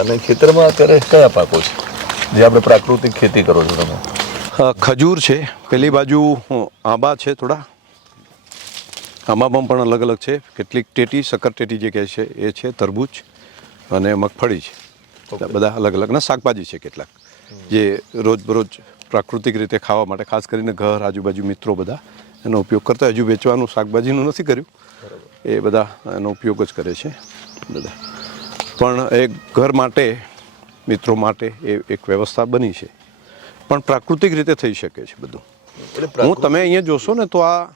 અને ખેતરમાં અત્યારે કયા પાકો છે જે આપણે પ્રાકૃતિક ખેતી કરો છો તમે? ખજૂર છે, પેલી બાજુ આંબા છે, થોડા આંબામાં પણ અલગ અલગ છે, કેટલીક ટેટી શક્કર ટેટી જે કહે છે એ છે, તરબૂચ અને મગફળી છે, બધા અલગ અલગના શાકભાજી છે કેટલાક જે રોજબરોજ પ્રાકૃતિક રીતે ખાવા માટે, ખાસ કરીને ઘર આજુબાજુ મિત્રો બધા એનો ઉપયોગ કરતા. હજુ વેચવાનું શાકભાજીનું નથી કર્યું, એ બધા એનો ઉપયોગ જ કરે છે બધા. પણ એ ઘર માટે, મિત્રો માટે એ એક વ્યવસ્થા બની છે, પણ પ્રાકૃતિક રીતે થઈ શકે છે બધું. હું તમે અહીંયા જોશો ને તો આ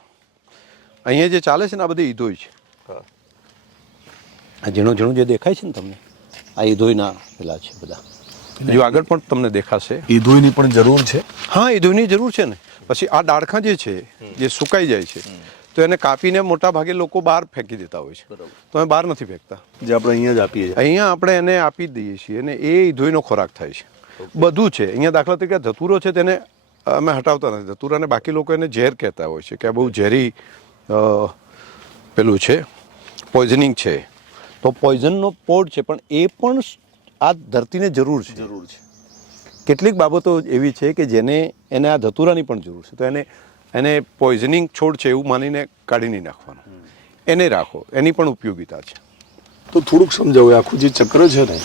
અહીંયા જે ચાલે છે ને આ બધી ઈદોઈ છે. આ ઝીણું ઝીણું જે દેખાય છે ને તમને, આ ઈદોઈના પેલા છે બધા. હજુ આગળ પણ તમને દેખાશે. ઈદોઈની પણ જરૂર છે? હા, ઈદોઈની જરૂર છે ને. પછી આ ડાળખાં જે છે જે સુકાઈ જાય છે તો એને કાપીને મોટા ભાગે લોકો બહાર ફેંકી દેતા હોય છે, તો અમે બહાર નથી ફેંકતા. જે આપણે અહીંયા જ આપીએ છીએ. અહીંયા આપણે એને આપી જ દઈએ છીએ અને એ ઈદોઈનો ખોરાક થાય છે. બધું છે અહીંયા. દાખલા તરીકે ધતુરો છે તેને અમે હટાવતા નથી. ધતુરાને બાકી લોકો એને ઝેર કહેતા હોય છે કે આ બહુ ઝેરી પેલું છે, પોઈઝનિંગ છે. તો પોઈઝનનો પોડ છે, પણ એ પણ આ ધરતીને જરૂર છે. કેટલીક બાબતો એવી છે કે એને આ ધતુરાની પણ જરૂર છે, તો એને પોઈઝનિંગ છોડ છે એવું માનીને કાઢી નહીં નાખવાનું, એને રાખો, એની પણ ઉપયોગિતા છે. તો થોડુંક સમજાવો, આખું જે ચક્ર છે ને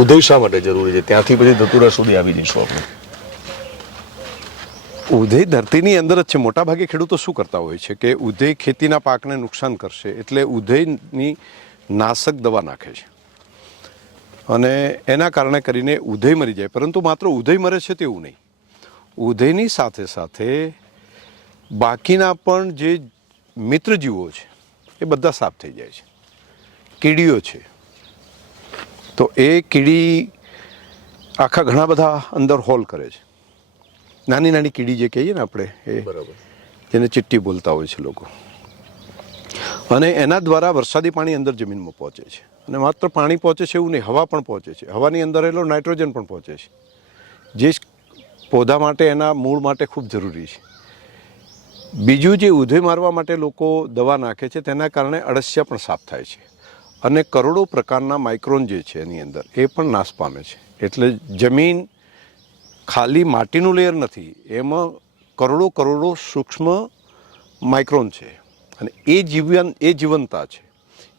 ઉદય શા માટે જરૂરી છે? ત્યાંથી પછી ધતુરા સુધી આવી જઈશું આપણે. ઉધઈ ધરતીની અંદર જ છે. મોટાભાગે ખેડૂતો શું કરતા હોય છે કે ઉધઈ ખેતીના પાકને નુકસાન કરશે એટલે ઉધઈની નાશક દવા નાખે છે અને એના કારણે કરીને ઉધઈ મરી જાય. પરંતુ માત્ર ઉધઈ મરે છે તેવું નહીં, ઉધઈની સાથે સાથે બાકીના પણ જે મિત્રજીવો છે એ બધા સાફ થઈ જાય છે. કીડીઓ છે તો એ કીડી આખા ઘણા બધા અંદર હોલ કરે છે. નાની નાની કીડી જે કહીએ ને આપણે, એ જેને ચીટ્ટી બોલતા હોય છે લોકો, અને એના દ્વારા વરસાદી પાણી અંદર જમીનમાં પહોંચે છે. અને માત્ર પાણી પહોંચે છે એવું નહીં, હવા પણ પહોંચે છે. હવાની અંદર રહેલો નાઇટ્રોજન પણ પહોંચે છે, જે પૌધા માટે, એના મૂળ માટે ખૂબ જરૂરી છે. બીજું, જે ઉધઈ મારવા માટે લોકો દવા નાખે છે તેના કારણે અળસિયા પણ સાફ થાય છે અને કરોડો પ્રકારના માઇક્રોન જે છે એની અંદર એ પણ નાશ પામે છે. એટલે જમીન ખાલી માટીનું લેયર નથી, એમાં કરોડો કરોડો સૂક્ષ્મ માઇક્રોન છે અને એ જીવંતતા છે.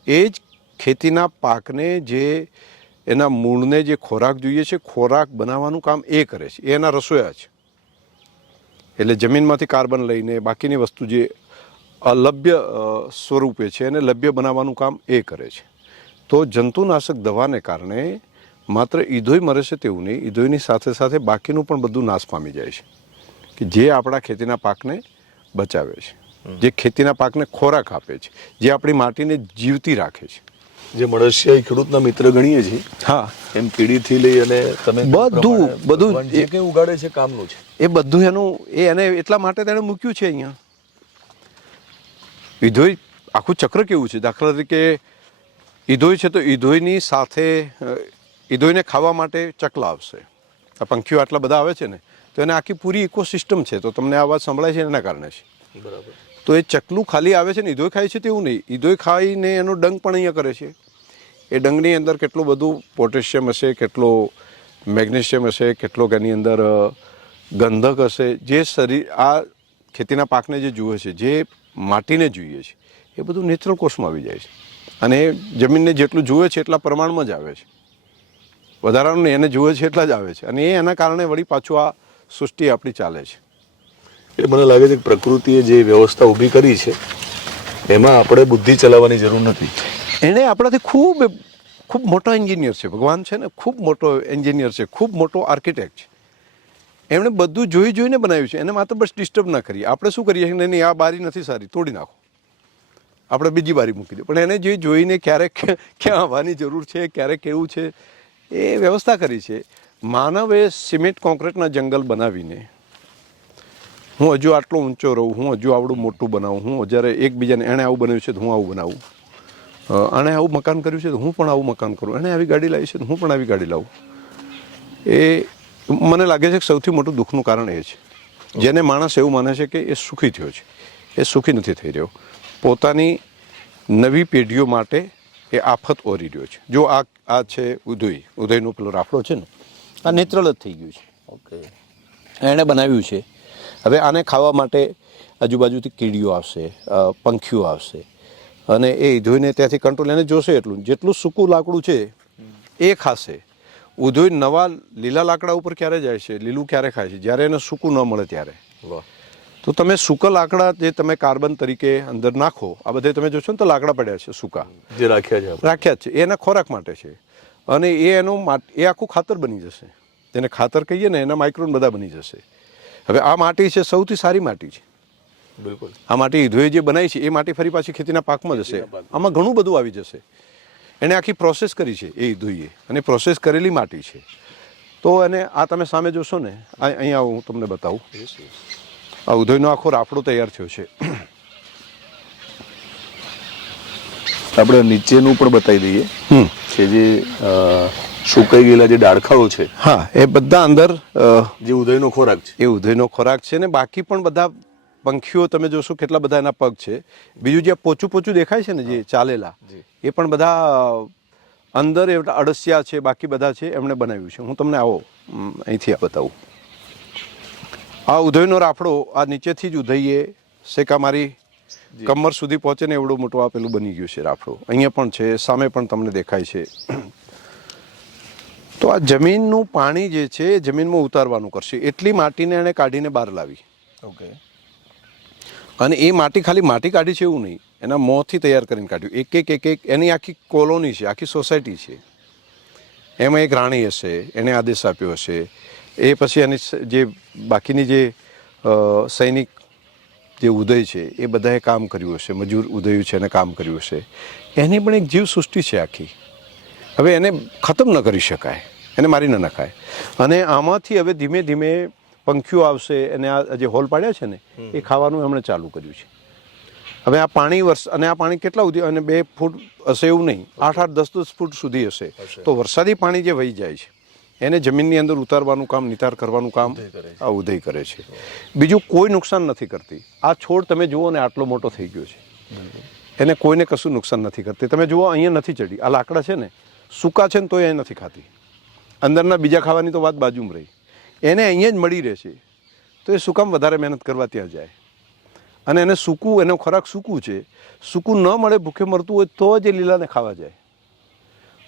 એ જ ખેતીના પાકને, જે એના મૂળને જે ખોરાક જોઈએ છે, ખોરાક બનાવવાનું કામ એ કરે છે. એ એના રસોયા છે. એટલે જમીનમાંથી કાર્બન લઈને બાકીની વસ્તુ જે અલભ્ય સ્વરૂપે છે એને લભ્ય બનાવવાનું કામ એ કરે છે. તો જંતુનાશક દવાને કારણે માત્ર ઈદોઈ મરે છે તેવું નહીં, ઈદોઈની સાથે સાથે બાકીનું પણ બધું નાશ પામી જાય છે કે જે આપણા ખેતીના પાકને બચાવે છે, જે ખેતીના પાકને ખોરાક આપે છે, જે આપણી માટીને જીવતી રાખે છે. જે મળશિયા ખેડૂતના મિત્ર ગણીએ છીએ, હા, એમ કીડીથી લઈ અને તમે બધું જે કંઈ ઉગાડે છે કામનું છે. એ બધું એને એટલા માટે તેણે મૂક્યું છે અહીંયા. ઈદોઈ આખું ચક્ર કેવું છે? દાખલા તરીકે ઈદોઈ છે તો ઈદોઈની સાથે ઈદોઈને ખાવા માટે ચકલા આવશે. આ પંખીઓ આટલા બધા આવે છે ને, તો એને આખી પૂરી ઇકોસિસ્ટમ છે. તો તમને આ વાત સંભળાય છે એના કારણે છે. બરાબર. તો એ ચકલું ખાલી આવે છે ને ઈદોઈ ખાય છે તેવું નહીં, ઈદોઈ ખાઈને એનો ડંગ પણ અહીંયા કરે છે. એ ડંગની અંદર કેટલું બધું પોટેશિયમ હશે, કેટલો મેગ્નેશિયમ હશે, કેટલોક એની અંદર ગંધક હશે, જે શરીર આ ખેતીના પાકને જે જુએ છે, જે માટીને જોઈએ છે, એ બધું નેચરલ કોષમાં આવી જાય છે અને એ જમીનને જેટલું જુએ છે એટલા પ્રમાણમાં જ આવે છે. વધારાનું એને જુએ છે એટલા જ આવે છે અને એના કારણે વળી પાછું આ સૃષ્ટિ આપણી ચાલે છે. એ મને લાગે છે કે પ્રકૃતિએ જે વ્યવસ્થા ઊભી કરી છે એમાં આપણે બુદ્ધિ ચલાવવાની જરૂર નથી. એને આપણાથી ખૂબ ખૂબ મોટો એન્જિનિયર છે. ભગવાન છે ને, ખૂબ મોટો એન્જિનિયર છે, ખૂબ મોટો આર્કિટેક્ટ છે. એમણે બધું જોઈને બનાવ્યું છે. એને માત્ર બસ ડિસ્ટર્બ ના કરીએ. આપણે શું કરીએ કે નહીં, આ બારી નથી સારી, તોડી નાખો, આપણે બીજી બારી મૂકી દઈએ. પણ એને જે જોઈને ક્યારેક ક્યાં આવવાની જરૂર છે, ક્યારેક કેવું છે, એ વ્યવસ્થા કરી છે. માનવે સિમેન્ટ કોન્ક્રીટના જંગલ બનાવીને હું હજુ આટલો ઊંચો રહું, હું હજુ આવડું મોટું બનાવું, હું જ્યારે એકબીજાને એણે આવું બનાવ્યું છે તો હું આવું બનાવું, આણે આવું મકાન કર્યું છે તો હું પણ આવું મકાન કરું, એણે આવી ગાડી લાવી છે તો હું પણ આવી ગાડી લાવું. એ મને લાગે છે કે સૌથી મોટું દુઃખનું કારણ એ છે. જેને માણસ એવું માને છે કે એ સુખી થયો છે, એ સુખી નથી થઈ રહ્યો. પોતાની નવી પેઢીઓ માટે એ આફત ઓરી રહ્યો છે. જો આ છે ઉદયનો પેલો રાફડો છે ને, આ નેચરલ જ થઈ ગયું છે. ઓકે, એણે બનાવ્યું છે. હવે આને ખાવા માટે આજુબાજુથી કીડીઓ આવશે, પંખીઓ આવશે, અને એ ઉધોઈને ત્યાંથી કંટ્રોલ એને જોશે એટલું. જેટલું સૂકું લાકડું છે એ ખાશે. ઉધોઈ નવા લીલા લાકડા ઉપર ક્યારે જાય છે, લીલું ક્યારે ખાય છે? જ્યારે એને સૂકું ન મળે ત્યારે. વાહ. તો તમે સૂકા લાકડા જે તમે કાર્બન તરીકે અંદર નાખો, આ બધે તમે જોશો ને તો લાકડા પડ્યા છે સૂકા, જે રાખ્યા જ છે, એ એના ખોરાક માટે છે. અને એ આખું ખાતર બની જશે. તેને ખાતર કહીએ ને, એના માઇક્રોન બધા બની જશે. હવે આ માટી છે સૌથી સારી માટી છે. બિલકુલ. આ માટી ધોઈ જે બનાવી છે એ માટી ફરી પાછી ખેતીના પાકમાં જશે. આમાં ઘણું બધું આવી જશે. એને આખી પ્રોસેસ કરી છે એ ધોઈએ, અને પ્રોસેસ કરેલી માટી છે. તો એને આ તમે સામે જોશો ને, અહીંયા હું તમને બતાવું. આ ઉધોઈનો આખો રાફડો તૈયાર થયો છે. આપણે નીચેનું પણ બતાવી દઈએ કે જે સુકાઈ ગયેલા જે ડાળખાઓ છે, હા, એ બધા અંદર જે ઉદયનો ખોરાક છે, એ ઉધોઈનો ખોરાક છે. ને બાકી પણ બધા પંખીઓ તમે જોશો કેટલા બધા એના પગ છે. બીજું જે પોચું પોચું દેખાય છે ને, જે ચાલેલા, એ પણ બધા અંદર એવા અળસિયા છે, બાકી બધા છે, એમણે બનાવ્યું છે. હું તમને આવો અહીંથી બતાવું. આ ઉધોઈનો રાફડો આ નીચેથી જ ઉધઈએ શેકા મારી કમર સુધી પહોંચે ને એવડું મોટું આ પેલું બની ગયું છે રાફડો. અહીંયા પણ છે, સામે પણ તમને દેખાય છે. તો આ જમીનનું પાણી જે છે એ જમીનમાં ઉતારવાનું કરશે. એટલી માટીને એણે કાઢીને બહાર લાવી. ઓકે. અને એ માટી ખાલી માટી કાઢી છે એવું નહીં, એના મોંથી તૈયાર કરીને કાઢ્યું. એક એની આખી કોલોની છે, આખી સોસાયટી છે. એમાં એક રાણી હશે, એને આદેશ આપ્યો હશે. એ પછી એની જે બાકીની જે સૈનિક જે ઉદય છે એ બધાએ કામ કર્યું હશે, મજૂર ઉદય છે એને કામ કર્યું હશે. એની પણ એક જીવ સૃષ્ટિ છે આખી. હવે એને ખતમ ન કરી શકાય, એને મારી ન નખાય. અને આમાંથી હવે ધીમે ધીમે પંખીઓ આવશે, અને આ જે હોલ પાડ્યા છે ને એ ખાવાનું એમણે ચાલુ કર્યું છે. હવે આ પાણી અને આ પાણી કેટલા સુધી, અને 2 ફૂટ હશે એવું નહીં, 8-8, 10-10 ફૂટ સુધી હશે. તો વરસાદી પાણી જે વહી જાય છે એને જમીનની અંદર ઉતારવાનું કામ, નિતાર કરવાનું કામ આ ઉદય કરે છે. બીજું કોઈ નુકસાન નથી કરતી. આ છોડ તમે જુઓ ને, આટલો મોટો થઈ ગયો છે, એને કોઈને કશું નુકસાન નથી કરતી. તમે જુઓ અહીંયા નથી ચડી. આ લાકડા છે ને સૂકા છે ને તો એ નથી ખાતી. અંદરના બીજા ખાવાની તો વાત બાજુમાં રહી. એને અહીંયા જ મળી રહે છે. તો એ શું કામ વધારે મહેનત કરવા ત્યાં જાય? અને એને સૂકું, એનો ખોરાક સૂકું છે. સૂકું ન મળે, ભૂખે મરતું હોય તો જ એ લીલાને ખાવા જાય.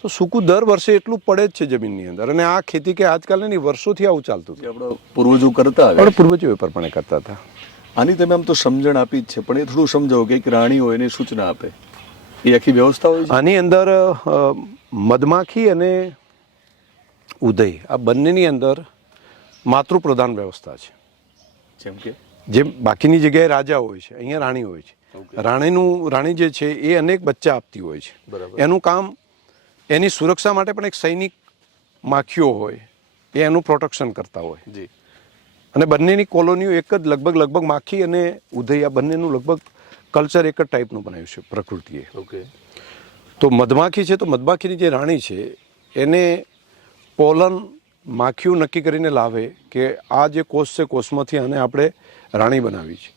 તો સૂકું દર વર્ષે એટલું પડે જ છે જમીનની અંદર. અને આ ખેતી કે આજકાલ નહીં, વર્ષોથી આવું ચાલતું હતું. આપણા પૂર્વજો કરતા આપણે પૂર્વજો વેપાર પણ કરતા હતા. આની તમે આમ તો સમજણ આપી જ છે, પણ એ થોડું સમજાવો કે એક રાણી હોય એની સૂચના આપે, એ આખી વ્યવસ્થા હોય છે. આની અંદર મધમાખી અને ઉદય આ બંનેની અંદર માતૃપ્રધાન વ્યવસ્થા છે. જેમ કે જેમ બાકીની જગ્યાએ રાજા હોય છે, અહીંયા રાણી હોય છે. રાણી જે છે એ અનેક બચ્ચા આપતી હોય છે. એનું કામ, એની સુરક્ષા માટે પણ એક સૈનિક માખીઓ હોય, એ એનું પ્રોટેક્શન કરતા હોય. જી. અને બંનેની કોલોનીઓ એક જ લગભગ માખી અને ઉદય આ બંનેનું લગભગ કલ્ચર એક જ ટાઈપનું બનાવ્યું છે પ્રકૃતિએ. ઓકે. તો મધમાખી છે, તો મધમાખીની જે રાણી છે એને પોલન માખીઓ નક્કી કરીને લાવે કે આ જે કોષ છે, કોષમાંથી આને આપણે રાણી બનાવી છે.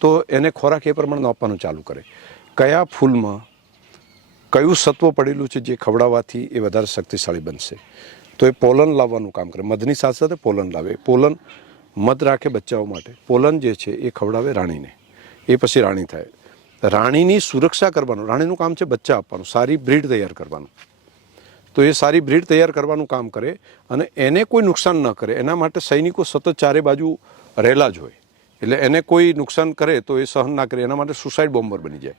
તો એને ખોરાક એ પ્રમાણે આપવાનું ચાલુ કરે. કયા ફૂલમાં કયું સત્વ પડેલું છે જે ખવડાવવાથી એ વધારે શક્તિશાળી બનશે, તો એ પોલન લાવવાનું કામ કરે. મધની સાથે સાથે પોલન લાવે. પોલન મધ રાખે બચ્ચાઓ માટે. પોલન જે છે એ ખવડાવે રાણીને, એ પછી રાણી થાય. રાણીની સુરક્ષા કરવાનું, રાણીનું કામ છે બચ્ચા આપવાનું, સારી બ્રીડ તૈયાર કરવાનું. તો એ સારી બ્રીડ તૈયાર કરવાનું કામ કરે, અને એને કોઈ નુકસાન ન કરે એના માટે સૈનિકો સતત ચારે બાજુ રહેલા જ હોય. એટલે એને કોઈ નુકસાન કરે તો એ સહન ના કરે, એના માટે સુસાઇડ બોમ્બર બની જાય.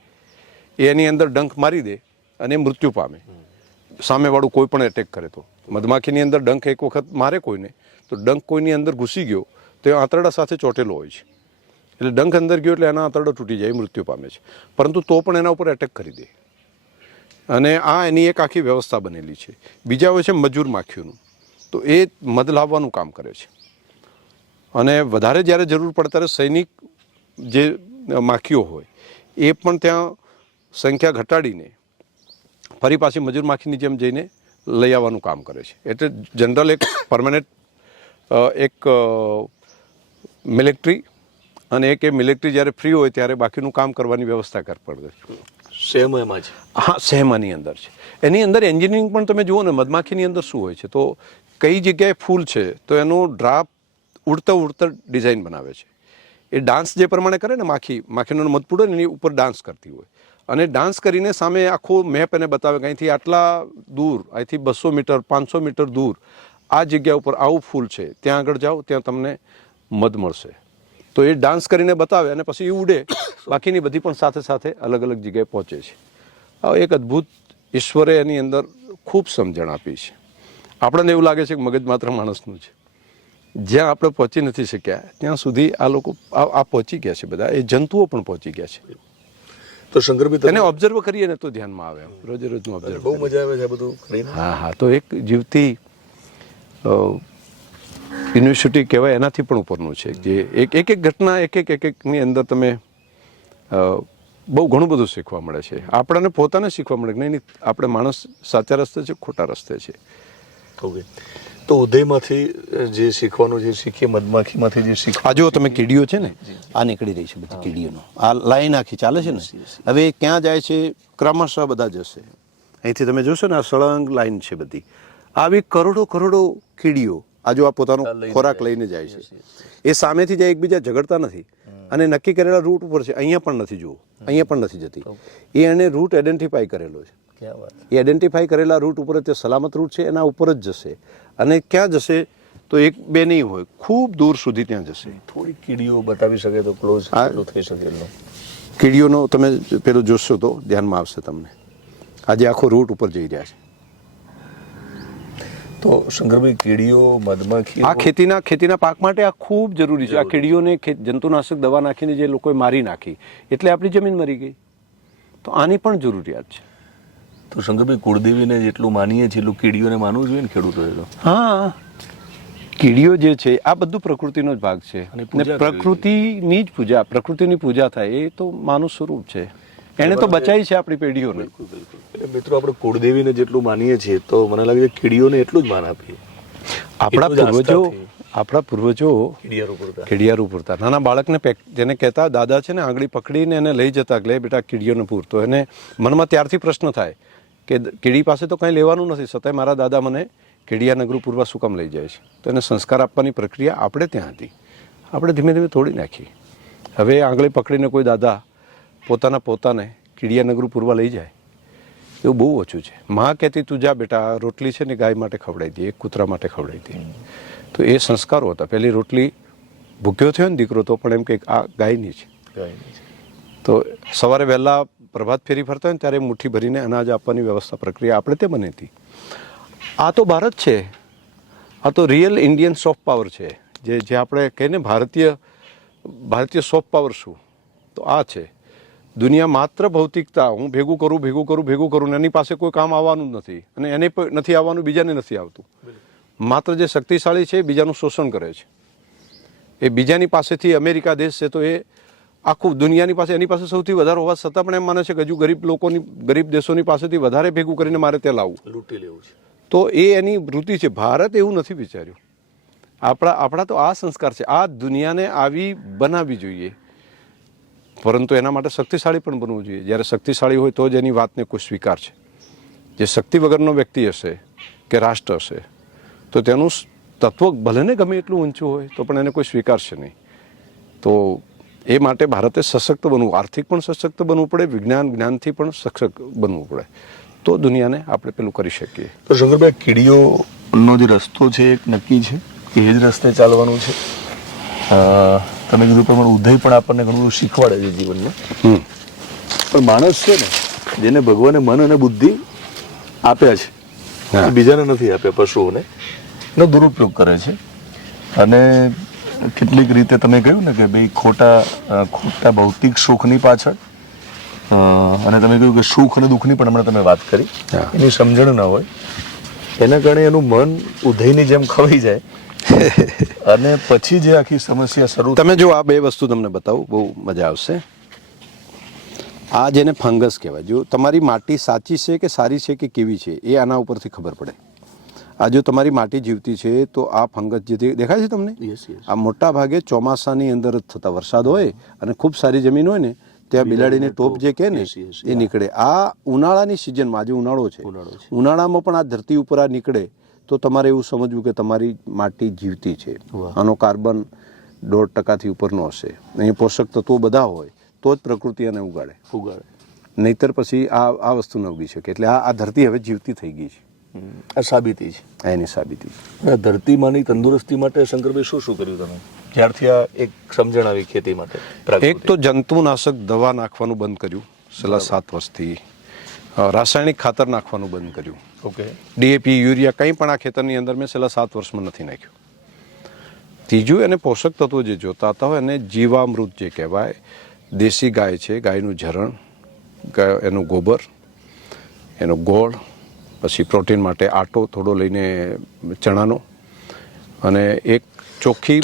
એ એની અંદર ડંખ મારી દે અને મૃત્યુ પામે. સામેવાળું કોઈ પણ એટેક કરે તો. મધમાખીની અંદર ડંખ એક વખત મારે કોઈને, તો ડંખ કોઈની અંદર ઘૂસી ગયો તો એ આંતરડા સાથે ચોટેલો હોય છે. એટલે ડંખ અંદર ગયો એટલે એના આંતરડો તૂટી જાય, મૃત્યુ પામે છે. પરંતુ તો પણ એના ઉપર એટેક કરી દે. અને આ એની એક આખી વ્યવસ્થા બનેલી છે. બીજા હોય છે મજૂર માખીઓનું, તો એ મધ લાવવાનું કામ કરે છે. અને વધારે જ્યારે જરૂર પડે ત્યારે સૈનિક જે માખીઓ હોય એ પણ ત્યાં સંખ્યા ઘટાડીને ફરી પાછી મજૂર માખીની જેમ જઈને લઈ આવવાનું કામ કરે છે. એટલે જનરલ એક પરમાનન્ટ એક મિલિટરી, અને એક એ મિલિટરી જ્યારે ફ્રી હોય ત્યારે બાકીનું કામ કરવાની વ્યવસ્થા પડે. સેમ એમાં છે. હા, સેમ આની અંદર છે. એની અંદર એન્જિનિયરિંગ પણ તમે જુઓ ને, મધમાખીની અંદર શું હોય છે, તો કઈ જગ્યાએ ફૂલ છે તો એનો ડ્રાફ્ટ ઉડતા ઉડતા ડિઝાઇન બનાવે છે. એ ડાન્સ જે પ્રમાણે કરે ને, માખીનો મધ પૂડે ને એની ઉપર ડાન્સ કરતી હોય, અને ડાન્સ કરીને સામે આખો મેપ એને બતાવે કે અહીંથી આટલા દૂર, અહીંથી 200 મીટર 500 મીટર દૂર આ જગ્યા ઉપર આવું ફૂલ છે, ત્યાં આગળ જાઓ, ત્યાં તમને મધ મળશે. તો એ ડાન્સ કરીને બતાવે અને પછી એ ઉડે, બાકીની બધી પણ સાથે સાથે અલગ અલગ જગ્યાએ પહોંચે છે. આ એક અદ્ભુત ઈશ્વરે એની અંદર ખૂબ સમજણ આપી છે. આપણને એવું લાગે છે કે મગજ માત્ર માણસનું છે. જ્યાં આપણે પહોંચી નથી શક્યા ત્યાં સુધી આ લોકો આ પહોંચી ગયા છે. બધા એ જંતુઓ પણ પહોંચી ગયા છે. તો શંકરભાઈ, એને ઓબ્ઝર્વ કરીએ ને તો ધ્યાનમાં આવે, રોજે રોજનું ઓબ્ઝર્વ. બહુ મજા આવે છે આ બધું કરીને. હા હા, તો એક જીવતી યુનિવર્સિટી કહેવાય એનાથી પણ ઉપરનું છે, જે એક ઘટના એકની અંદર તમે બહુ ઘણું બધું શીખવા મળે છે. આપણને પોતાને શીખવા મળે કે નહીં, આપણે માણસ સાચા રસ્તે છે, ખોટા રસ્તે છે. ઓકે, તો ઉદયમાંથી જે શીખવાનું છે શીખીએ, મધમાખીમાંથી જે શીખવા. આ જો તમે કીડીઓ છે ને, આ નીકળી રહી છે બધી કીડીઓનો, આ લાઈન આખી ચાલે છે ને, હવે ક્યાં જાય છે, ક્રમશઃ બધા જશે. અહીંથી તમે જોશો ને, આ સળંગ લાઈન છે બધી, આવી કરોડો કરોડો કીડીઓ આ જો આ પોતાનો ખોરાક લઈને જાય છે. એ સામેથી જાય, એકબીજા ઝઘડતા નથી, અને નક્કી કરેલા રૂટ ઉપર છે. અહીંયા પણ નથી, જુઓ, અહીંયા પણ નથી જતી. એ એને રૂટ આઈડેન્ટિફાઈ કરેલો છે. એ આઈડેન્ટિફાઈ કરેલા રૂટ ઉપર તે સલામત રૂટ છે, એના ઉપર જ જશે. અને ક્યાં જશે તો એક બે નહીં હોય, ખૂબ દૂર સુધી ત્યાં જશે. થોડી કીડીઓ બતાવી શકે તો ક્લોઝ થઈ શકે. કીડીઓનો તમે પેલું જોશો તો ધ્યાનમાં આવશે તમને. આજે આખો રૂટ ઉપર જઈ રહ્યા છે. તો શંકરભાઈ, કીડીઓ, મધમાખી આ ખેતીના પાક માટે આ ખૂબ જરૂરી છે. આ કીડીઓને જંતુનાશક દવા નાખીને જે લોકોએ મારી નાખી એટલે આપણી જમીન મરી ગઈ. તો આની પણ જરૂરિયાત છે. તો શંકરભાઈ, કુળદેવીને જેટલું માનીએ છીએ એટલું કીડીઓને માનવું જોઈએ ને ખેડૂતોએ તો. હા, કીડીઓ જે છે આ બધું પ્રકૃતિનો જ ભાગ છે, અને પ્રકૃતિની જ પૂજા, પ્રકૃતિની પૂજા થાય એ તો માનું સ્વરૂપ છે. એને તો બચાવી છે આપણી પેઢીઓને. મિત્રો, આપણે કુળદેવીને જેટલું માનીએ છીએ તો મને લાગે છે કીડીઓને એટલું જ માન આપીએ. આપણા પૂર્વજો કીડિયારું પૂરતા. નાના બાળકને જેને કહેતા દાદા છે ને, આંગળી પકડીને એને લઈ જતા કે લે બેટા કીડીઓને પૂર. તો એને મનમાં ત્યારથી પ્રશ્ન થાય કે કીડી પાસે તો કંઈ લેવાનું નથી, છતાંય મારા દાદા મને કીડિયા નગરું પૂરવા શું કામ લઈ જાય છે. તો એને સંસ્કાર આપવાની પ્રક્રિયા આપણે ત્યાં હતી, આપણે ધીમે ધીમે તોડી નાખી. હવે આંગળી પકડીને કોઈ દાદા પોતાના પોતાને કીડિયા નગરું પૂરવા લઈ જાય એવું બહુ ઓછું છે. માં કહેતી તું જા બેટા, રોટલી છે ને ગાય માટે ખવડાવી દે, એક કૂતરા માટે ખવડાવી દે. તો એ સંસ્કારો હતા. પહેલી રોટલી ભૂખ્યો થયો ને દીકરો તો પણ એમ કે આ ગાયની છે. તો સવારે વહેલા પ્રભાત ફેરી ફરતા હોય ને ત્યારે મુઠ્ઠી ભરીને અનાજ આપવાની વ્યવસ્થા, પ્રક્રિયા આપણે તે બની હતી. આ તો ભારત છે, આ તો રિયલ ઇન્ડિયન સોફ્ટ પાવર છે. જે આપણે કહીએ ને ભારતીય સોફ્ટ પાવર શું, તો આ છે. દુનિયા માત્ર ભૌતિકતા, હું ભેગું કરું ને એની પાસે કોઈ કામ આવવાનું જ નથી, અને એને નથી આવવાનું, બીજાને નથી આવતું. માત્ર જે શક્તિશાળી છે બીજાનું શોષણ કરે છે. એ બીજાની પાસેથી, અમેરિકા દેશ છે તો એ આખું દુનિયાની પાસે, એની પાસે સૌથી વધારે હોવા છતાં પણ એમ માને છે કે હજુ ગરીબ દેશોની પાસેથી વધારે ભેગું કરીને મારે તે લાવવું, લૂંટી લેવું છે. તો એ એની વૃત્તિ છે. ભારત એવું નથી વિચાર્યું. આપણા તો આ સંસ્કાર છે. આ દુનિયાને આવી બનાવવી જોઈએ, પરંતુ એના માટે શક્તિશાળી પણ બનવું જોઈએ. જ્યારે શક્તિશાળી હોય તો જ એની વાતને કોઈ સ્વીકાર છે. જે શક્તિ વગરનો વ્યક્તિ હશે કે રાષ્ટ્ર હશે તો તેનું તત્વ ભલે ને ગમે એટલું ઊંચું હોય તો પણ એને કોઈ સ્વીકારશે નહીં. તો એ માટે ભારતે સશક્ત બનવું, આર્થિક પણ સશક્ત બનવું પડે, જ્ઞાનથી પણ સશક્ત બનવું પડે, તો દુનિયાને આપણે પેલું કરી શકીએ. તો શંકરભાઈ, કીડીઓનો જે રસ્તો છે એક નક્કી છે કે એ જ રસ્તે ચાલવાનું છે. તમે કીધું પ્રમાણે ઉદય પણ આપણને ઘણું બધું શીખવાડે છે જીવનમાં. પણ માણસ છે ને, જેને ભગવાને મન અને બુદ્ધિ આપ્યા છે, બીજાને નથી આપ્યા, પશુઓને, એનો દુરુપયોગ કરે છે. અને કેટલીક રીતે તમે કહ્યું ને કે ભાઈ ખોટા ભૌતિક સુખની પાછળ, અને તમે કહ્યું કે સુખ અને દુઃખની પણ હમણાં તમે વાત કરી, એની સમજણ ન હોય, એના કારણે એનું મન ઉદયની જેમ ખવાઈ જાય અને પછી જે આખી સમસ્યા શરૂ. તમે જો આ બે વસ્તુ તમને બતાવું, બહુ મજા આવશે. આ જેને ફંગસ કહેવાય, જો તમારી માટી સાચી છે કે સારી છે કે કેવી છે એ આના ઉપરથી ખબર પડે. આ જો તમારી માટી જીવતી છે તો આ ફંગસ જે દેખાય છે તમને, આ મોટા ભાગે ચોમાસાની અંદર જ થતા, વરસાદ હોય અને ખૂબ સારી જમીન હોય ને ત્યાં બિલાડીની ટોપ જે કે ને એ નીકળે. આ ઉનાળાની સિઝનમાં, આજે ઉનાળો છે, ઉનાળામાં પણ આ ધરતી ઉપર આ નીકળે તો તમારે એવું સમજવું કે તમારી માટી જીવતી છે. આનો કાર્બન 1.5% ઉપરનો હશે. અહીં પોષક તત્વો બધા હોય તો જ પ્રકૃતિ એને ઉગાડે. નહીતર પછી આ વસ્તુ ન ઉગી શકે. એટલે આ ધરતી હવે જીવતી થઈ ગઈ છે. આ સાબિતી છે, એની સાબિતી. ધરતીમાંની તંદુરસ્તી માટે શંકરભાઈ શું શું કર્યું તમે જ્યારથી આ એક સમજણ આવી ખેતી માટે? એક તો જંતુનાશક દવા નાખવાનું બંધ કર્યું છેલ્લા 7 વર્ષથી. રાસાયણિક ખાતર નાખવાનું બંધ કર્યું. ઓકે. ડીએપી, યુરિયા કંઈ પણ આ ખેતરની અંદર મેં છેલ્લા 7 વર્ષમાં નથી નાખ્યું. ત્રીજું, એને પોષક તત્વો જે જોતા હતા હોય એને જીવામૃત જે કહેવાય, દેશી ગાય છે, ગાયનું ઝરણ, એનું ગોબર, એનો ગોળ, પછી પ્રોટીન માટે આટો થોડો લઈને ચણાનો, અને એક ચોખ્ખી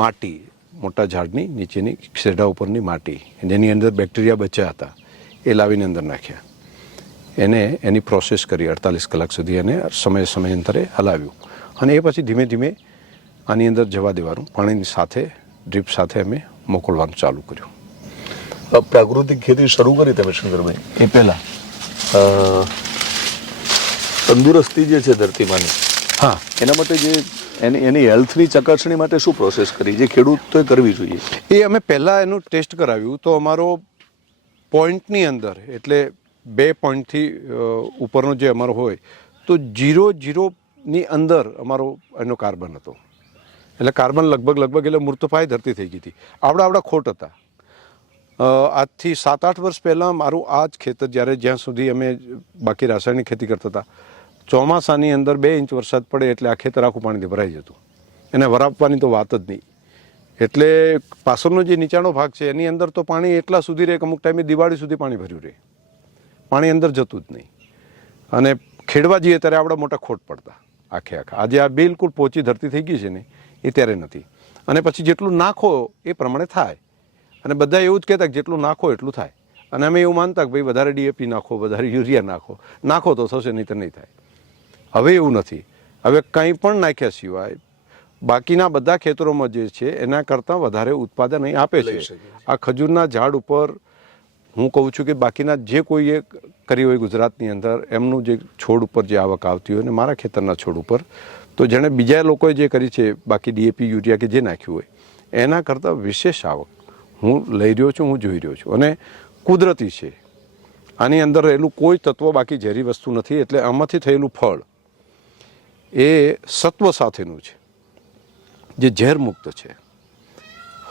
માટી, મોટા ઝાડની નીચેની શેઢા ઉપરની માટી જેની અંદર બેક્ટેરિયા બચ્યા હતા એ લાવીને અંદર નાખ્યા. એની પ્રોસેસ કરી 48 કલાક સુધી એને સમયાંતરે હલાવ્યું. અને એ પછી ધીમે ધીમે આની અંદર જવા દેવાનું, પાણીની સાથે ડ્રીપ સાથે અમે મોકલવાનું ચાલુ કર્યું. પ્રાકૃતિક ખેતી શરૂ કરી તમે શંકરભાઈ, એ પહેલા તંદુરસ્તી જે છે ધરતીમાંની, હા, એના માટે જે એની હેલ્થની ચકાસણી માટે શું પ્રોસેસ કરી જે ખેડૂતોએ કરવી જોઈએ? એ અમે પહેલાં એનું ટેસ્ટ કરાવ્યું તો અમારો પોઈન્ટની અંદર, એટલે 2 પોઈન્ટથી ઉપરનો જે અમારો હોય તો 0.0ની અંદર અમારો એનો કાર્બન હતો. એટલે કાર્બન લગભગ એટલે મૃતપાય ધરતી થઈ ગઈ હતી. આવડા ખોટ હતા. આજથી 7-8 વર્ષ પહેલાં મારું આ જ ખેતર, જ્યાં સુધી અમે બાકી રાસાયણિક ખેતી કરતા હતા, ચોમાસાની અંદર 2 ઇંચ વરસાદ પડે એટલે આ ખેતર આખું પાણીથી ભરાઈ જતું. એને વરાપવાની તો વાત જ નહીં. એટલે પાછળનો જે નીચાણો ભાગ છે એની અંદર તો પાણી એટલા સુધી રહે કે અમુક ટાઈમે દિવાળી સુધી પાણી ભર્યું રહે, પાણી અંદર જતું જ નહીં. અને ખેડવા જઈએ ત્યારે આવડા મોટા ખોટ પડતા આખા. આજે આ બિલકુલ પોચી ધરતી થઈ ગઈ છે ને, એ ત્યારે નથી. અને પછી જેટલું નાખો એ પ્રમાણે થાય. અને બધા એવું જ કહેતા કે જેટલું નાખો એટલું થાય. અને અમે એવું માનતા કે ભાઈ વધારે ડીએપી નાખો, વધારે યુરિયા નાખો તો થશે, નહીં તો નહીં થાય. હવે એવું નથી. હવે કંઈ પણ નાખ્યા સિવાય બાકીના બધા ખેતરોમાં જે છે એના કરતાં વધારે ઉત્પાદન અહીં આપે છે. આ ખજૂરના ઝાડ ઉપર હું કહું છું કે બાકીના જે કોઈએ કરી હોય ગુજરાતની અંદર, એમનું જે છોડ ઉપર જે આવક આવતી હોય ને મારા ખેતરના છોડ ઉપર, તો જેણે બીજા લોકોએ જે કરી છે બાકી ડીએપી યુરિયા કે જે નાખ્યું હોય એના કરતાં વિશેષ આવક હું લઈ રહ્યો છું, હું જોઈ રહ્યો છું. અને કુદરતી છે. આની અંદર રહેલું કોઈ તત્વ બાકી ઝેરી વસ્તુ નથી. એટલે આમાંથી થયેલું ફળ એ સત્વ સાથેનું છે જે ઝેર મુક્ત છે.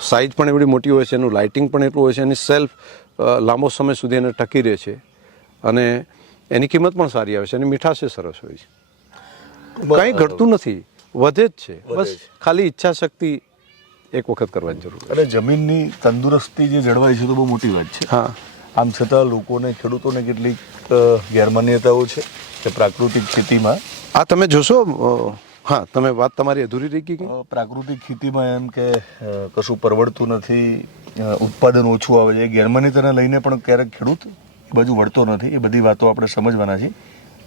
સાઇઝ પણ એવડી મોટી હોય છે, એનું લાઇટિંગ પણ એટલું હોય છે, એની સેલ્ફ લાંબો સમય સુધી એને ટકી રહે છે, અને એની કિંમત પણ સારી આવે છે, અને મીઠાશ સરસ હોય છે. કંઈ ઘટતું નથી, વધે જ છે. બસ ખાલી ઈચ્છા શક્તિ એક વખત કરવાની જરૂર છે. અને જમીનની તંદુરસ્તી જે જળવાય છે તો બહુ મોટી વાત છે. હા, આમ છતાં લોકોને, ખેડૂતોને કેટલીક ગેરમાન્યતાઓ છે કે પ્રાકૃતિક ખેતીમાં, આ તમે જોશો. હા, તમે વાત તમારી અધૂરી રહી ગઈ. પ્રાકૃતિક ખેતીમાં એમ કે કશું પરવડતું નથી, ઉત્પાદન ઓછું આવે છે. એ ગેરમાન્યતાને લઈને પણ ક્યારેક ખેડૂત એ બાજુ વળતો નથી. એ બધી વાતો આપણે સમજવાના છે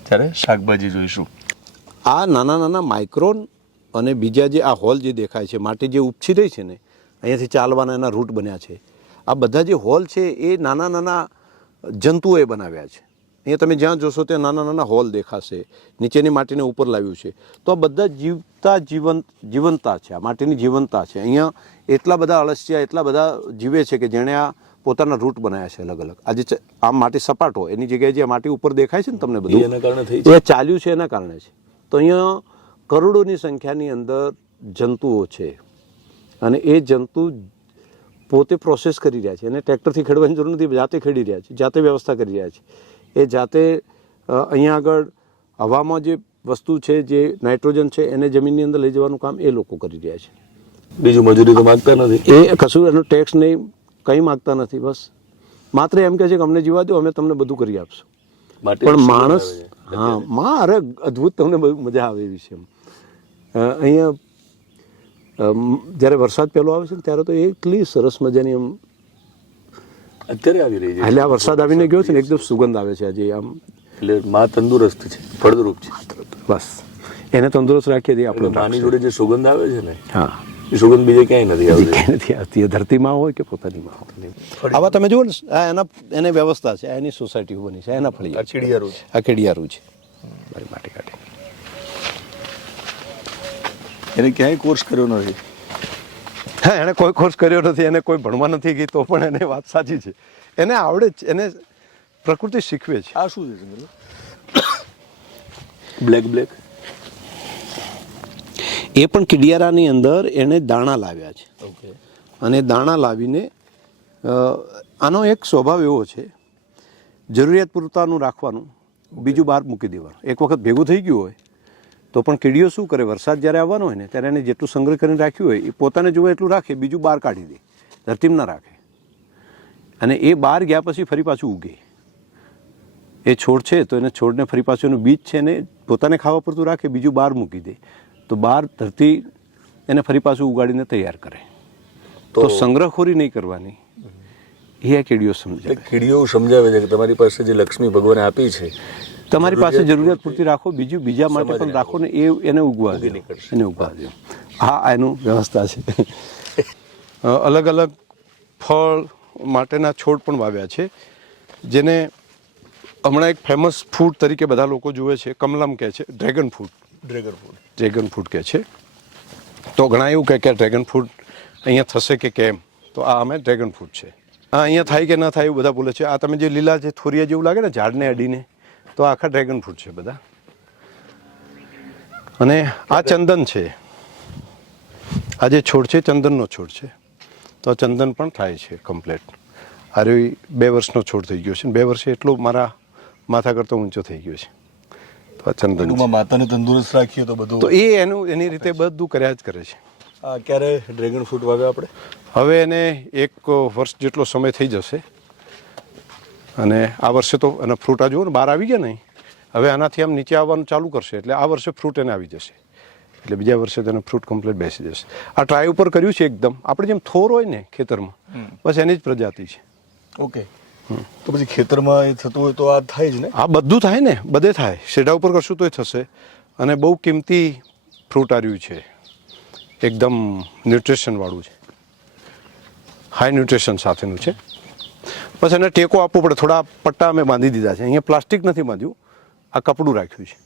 ત્યારે શાકભાજી જોઈશું. આ નાના માઇક્રોન અને બીજા જે આ હોલ જે દેખાય છે, માટી જે ઉપછી રહી છે ને, અહીંયાથી ચાલવાના એના રૂટ બન્યા છે. આ બધા જે હોલ છે એ નાના જંતુઓએ બનાવ્યા છે. અહીંયા તમે જ્યાં જોશો ત્યાં નાના હોલ દેખાશે. નીચેની માટીને ઉપર લાવ્યું છે. તો આ બધા જીવંતા છે. આ માટીની જીવંતા છે. અહીંયા એટલા બધા અળસિયા, એટલા બધા જીવે છે કે જેણે આ પોતાના રૂટ બનાવ્યા છે અલગ અલગ. આજે આમ માટી સપાટ હોય એની જગ્યાએ જે માટી ઉપર દેખાય છે ને તમને બધું, એના કારણે થઈ એ ચાલ્યું છે એના કારણે છે. તો અહીંયા કરોડોની સંખ્યાની અંદર જંતુઓ છે, અને એ જંતુ પોતે પ્રોસેસ કરી રહ્યા છે. એને ટ્રેક્ટરથી ખેડવાની જરૂર નથી, જાતે ખેડી રહ્યા છે, જાતે વ્યવસ્થા કરી રહ્યા છે. એ જાતે અહીંયા આગળ હવામાં જે વસ્તુ છે, જે નાઇટ્રોજન છે, એને જમીનની અંદર લઈ જવાનું કામ એ લોકો કરી રહ્યા છે. બીજું મજૂરી તો માંગતા નથી, એ કશું એનો ટેક્સ નહીં, કંઈ માંગતા નથી. બસ માત્ર એમ કહે છે કે અમને જીવા દો, અમે તમને બધું કરી આપશું. પણ માણસ, હા, અરે અદ્ભુત, તમને બહુ મજા આવે એવી છે. અહીંયા જ્યારે વરસાદ પહેલો આવે છે ને ત્યારે તો એટલી સરસ મજાની આમ અત્યારે આવી રહી છે. એટલે આ વરસાદ આવીને ગયો છે ને, એકદમ સુગંધ આવે છે આજે આમ. એટલે માં તંદુરસ્ત છે, ફળદ્રુપ છે. બસ એને તંદુરસ્ત રાખીએ છીએ આપણે. માની જોડે જે સુગંધ આવે છે ને, હા, એ સુગંધ બીજે ક્યાંય નથી આવતી. ક્યાંય નથી આવતી. એ ધરતીમાં હોય કે પોતાનીમાં હોય. આવા તમે જુઓ ને, આ એને વ્યવસ્થા છે, આ એની સોસાયટી બની છે, એના ફળી આ કીડિયારું છે. આ કેડિયારું છે મારી માટી કાઢી. એને ક્યાંય કોર્સ કર્યો નથી. હા, એને કોઈ કોર્સ કર્યો નથી, એને કોઈ ભણવા નથી ગઈ, તો પણ એને વાત સાચી છે, એને આવડે જ, એને પ્રકૃતિ શીખવે છે. આ શું છે? બ્લેક બ્લેક એ પણ કીડિયારાની અંદર એણે દાણા લાવ્યા છે. ઓકે. અને દાણા લાવીને આનો એક સ્વભાવ એવો છે, જરૂરિયાત પૂરતાનું રાખવાનું, બીજું બહાર મૂકી દેવાનું. એક વખત ભેગું થઈ ગયું હોય તો પણ કીડીઓ શું કરે, વરસાદ જ્યારે આવવાનો હોય ને ત્યારે એને જેટલું સંગ્રહ કરીને રાખ્યું હોય એ પોતાને જોવે એટલું રાખે, બીજું બહાર કાઢી દે, ધરતીમાં ના રાખે. અને એ બહાર ગયા પછી ફરી પાછું ઉગે. એ છોડ છે તો એને છોડને ફરી પાછું એનું બીજ છે ને પોતાને ખાવા પૂરતું રાખે, બીજું બહાર મૂકી દે, તો બહાર ધરતી એને ફરી પાછું ઉગાડીને તૈયાર કરે. તો સંગ્રહખોરી નહીં કરવાની, એ આ કીડીઓ સમજે. કીડીઓ સમજાવે છે કે તમારી પાસે જે લક્ષ્મી ભગવાને આપી છે, તમારી પાસે જરૂરિયાત પૂરતી રાખો, બીજું બીજા માટે પણ રાખો ને, એ એને ઉગવા દો, એને ઉગવા દો. હા, એનું વ્યવસ્થા છે. અલગ અલગ ફળ માટેના છોડ પણ વાવ્યા છે, જેને હમણાં એક ફેમસ ફૂડ તરીકે બધા લોકો જુએ છે, કમલમ કહે છે, ડ્રેગન ફ્રૂટ. ડ્રેગન ફ્રૂટ કહે છે. તો ઘણા એવું કહે કે ડ્રેગન ફ્રૂટ અહીંયા થશે કે કેમ, તો આ અમે ડ્રેગન ફ્રૂટ છે. આ અહીંયા થાય કે ના થાય એવું બધા બોલે છે. આ તમે જે લીલા જે થોરિયા જેવું લાગે ને ઝાડને અડીને, તો આખા ડ્રેગન ફ્રૂટ છે બધા. અને આ ચંદન છે, આ જે છોડ છે ચંદનનો છોડ છે, તો આ ચંદન પણ થાય છે કમ્પ્લેટ. આ 2 વર્ષનો છોડ થઈ ગયો છે, 2 વર્ષે એટલો મારા માથા કરતો ઊંચો થઈ ગયો છે. તો આ ચંદન છે. માતાને તંદુરસ્ત રાખીએ તો બધું, તો એ એની રીતે બધું કર્યા જ કરે છે. ક્યારે ડ્રેગન ફ્રૂટ વાવ્યા આપણે? હવે એને 1 વર્ષ જેટલો સમય થઈ જશે. અને આ વર્ષે તો એના ફ્રૂટ આ જુઓ ને બહાર આવી ગયા નહીં, હવે આનાથી આમ નીચે આવવાનું ચાલુ કરશે, એટલે આ વર્ષે ફ્રૂટ એને આવી જશે, એટલે બીજા વર્ષે તેનો ફ્રૂટ કમ્પ્લીટ બેસી જશે. આ ટ્રાય ઉપર કર્યું છે એકદમ, આપણે જેમ થોર હોય ને ખેતરમાં, બસ એની જ પ્રજાતિ છે. ઓકે. તો પછી ખેતરમાં એ થતું હોય તો આ થાય જ ને? આ બધું થાય ને, બધે થાય. શેડા ઉપર કરશું તો એ થશે. અને બહુ કિંમતી ફ્રૂટ આવ્યું છે, એકદમ ન્યુટ્રિશનવાળું છે, હાઈ ન્યુટ્રિશન સાથેનું છે. પછી એને ટેકો આપવો પડે. થોડા પટ્ટા અમે બાંધી દીધા છે, અહીંયા પ્લાસ્ટિક નથી બાંધ્યું, આ કપડું રાખ્યું છે,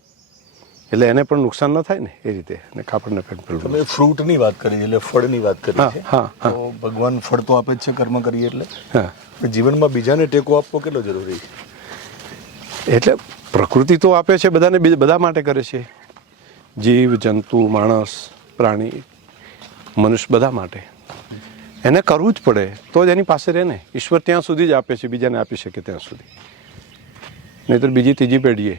એટલે એને પણ નુકસાન ન થાય ને એ રીતે. અને કાપડને પેલું. તમે ફ્રૂટની વાત કરી એટલે ફળની વાત કરી છે. હા. તો ભગવાન ફળ તો આપે જ છે કર્મ કરીએ એટલે. હા, જીવનમાં બીજાને ટેકો આપવો કેટલો જરૂરી છે? એટલે પ્રકૃતિ તો આપે છે બધાને, બધા માટે કરે છે, જીવ જંતુ, માણસ, પ્રાણી, મનુષ્ય, બધા માટે. એને કરવું જ પડે તો જ એની પાસે રહે ને. ઈશ્વર ત્યાં સુધી જ આપે છે, બીજાને આપી શકે ત્યાં સુધી. નહીંતર બીજી ત્રીજી પેઢીએ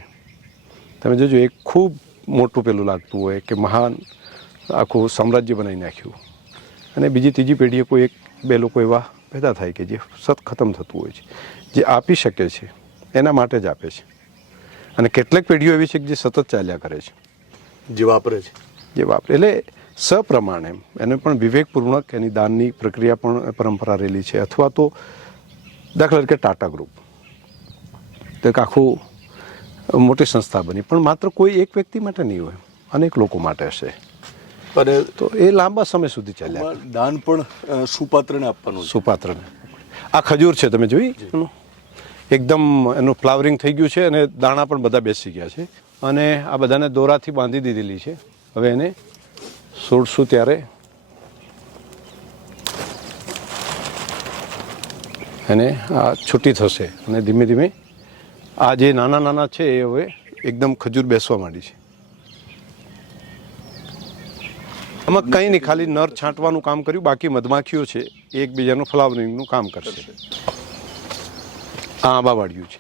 તમે જોજો, એક ખૂબ મોટું પેલું લાગતું હોય કે મહાન આખું સામ્રાજ્ય બનાવી નાખ્યું, અને બીજી ત્રીજી પેઢીએ કોઈ 1-2 લોકો એવા પેદા થાય કે જે સત ખતમ થતું હોય છે. જે આપી શકે છે એના માટે જ આપે છે. અને કેટલીક પેઢીઓ એવી છે કે જે સતત ચાલ્યા કરે છે, જે વાપરે છે, એટલે સપ્રમાણ એમ એને પણ વિવેકપૂર્વક એની દાનની પ્રક્રિયા પણ પરંપરા રહેલી છે. અથવા તો દાખલા તરીકે ટાટા ગ્રુપ, તો એક આખું મોટી સંસ્થા બની, પણ માત્ર કોઈ એક વ્યક્તિ માટે નહીં હોય, અનેક લોકો માટે હશે, અને તો એ લાંબા સમય સુધી ચાલ્યા. દાન પણ સુપાત્રને આપવાનું. સુપાત્રને. આ ખજૂર છે, તમે જોઈ, એકદમ એનું ફ્લાવરિંગ થઈ ગયું છે, અને દાણા પણ બધા બેસી ગયા છે. અને આ બધાને દોરાથી બાંધી દીધેલી છે. હવે એને છોડશું ત્યારે એને આ છૂટી થશે, અને ધીમે ધીમે આ જે નાના નાના છે એ હવે એકદમ ખજૂર બેસવા માંડી છે. આમાં કંઈ નહીં, ખાલી નર છાંટવાનું કામ કર્યું, બાકી મધમાખીઓ છે એ એકબીજાનું ફ્લાવરિંગનું કામ કરશે. આ આંબા વાળ્યું છે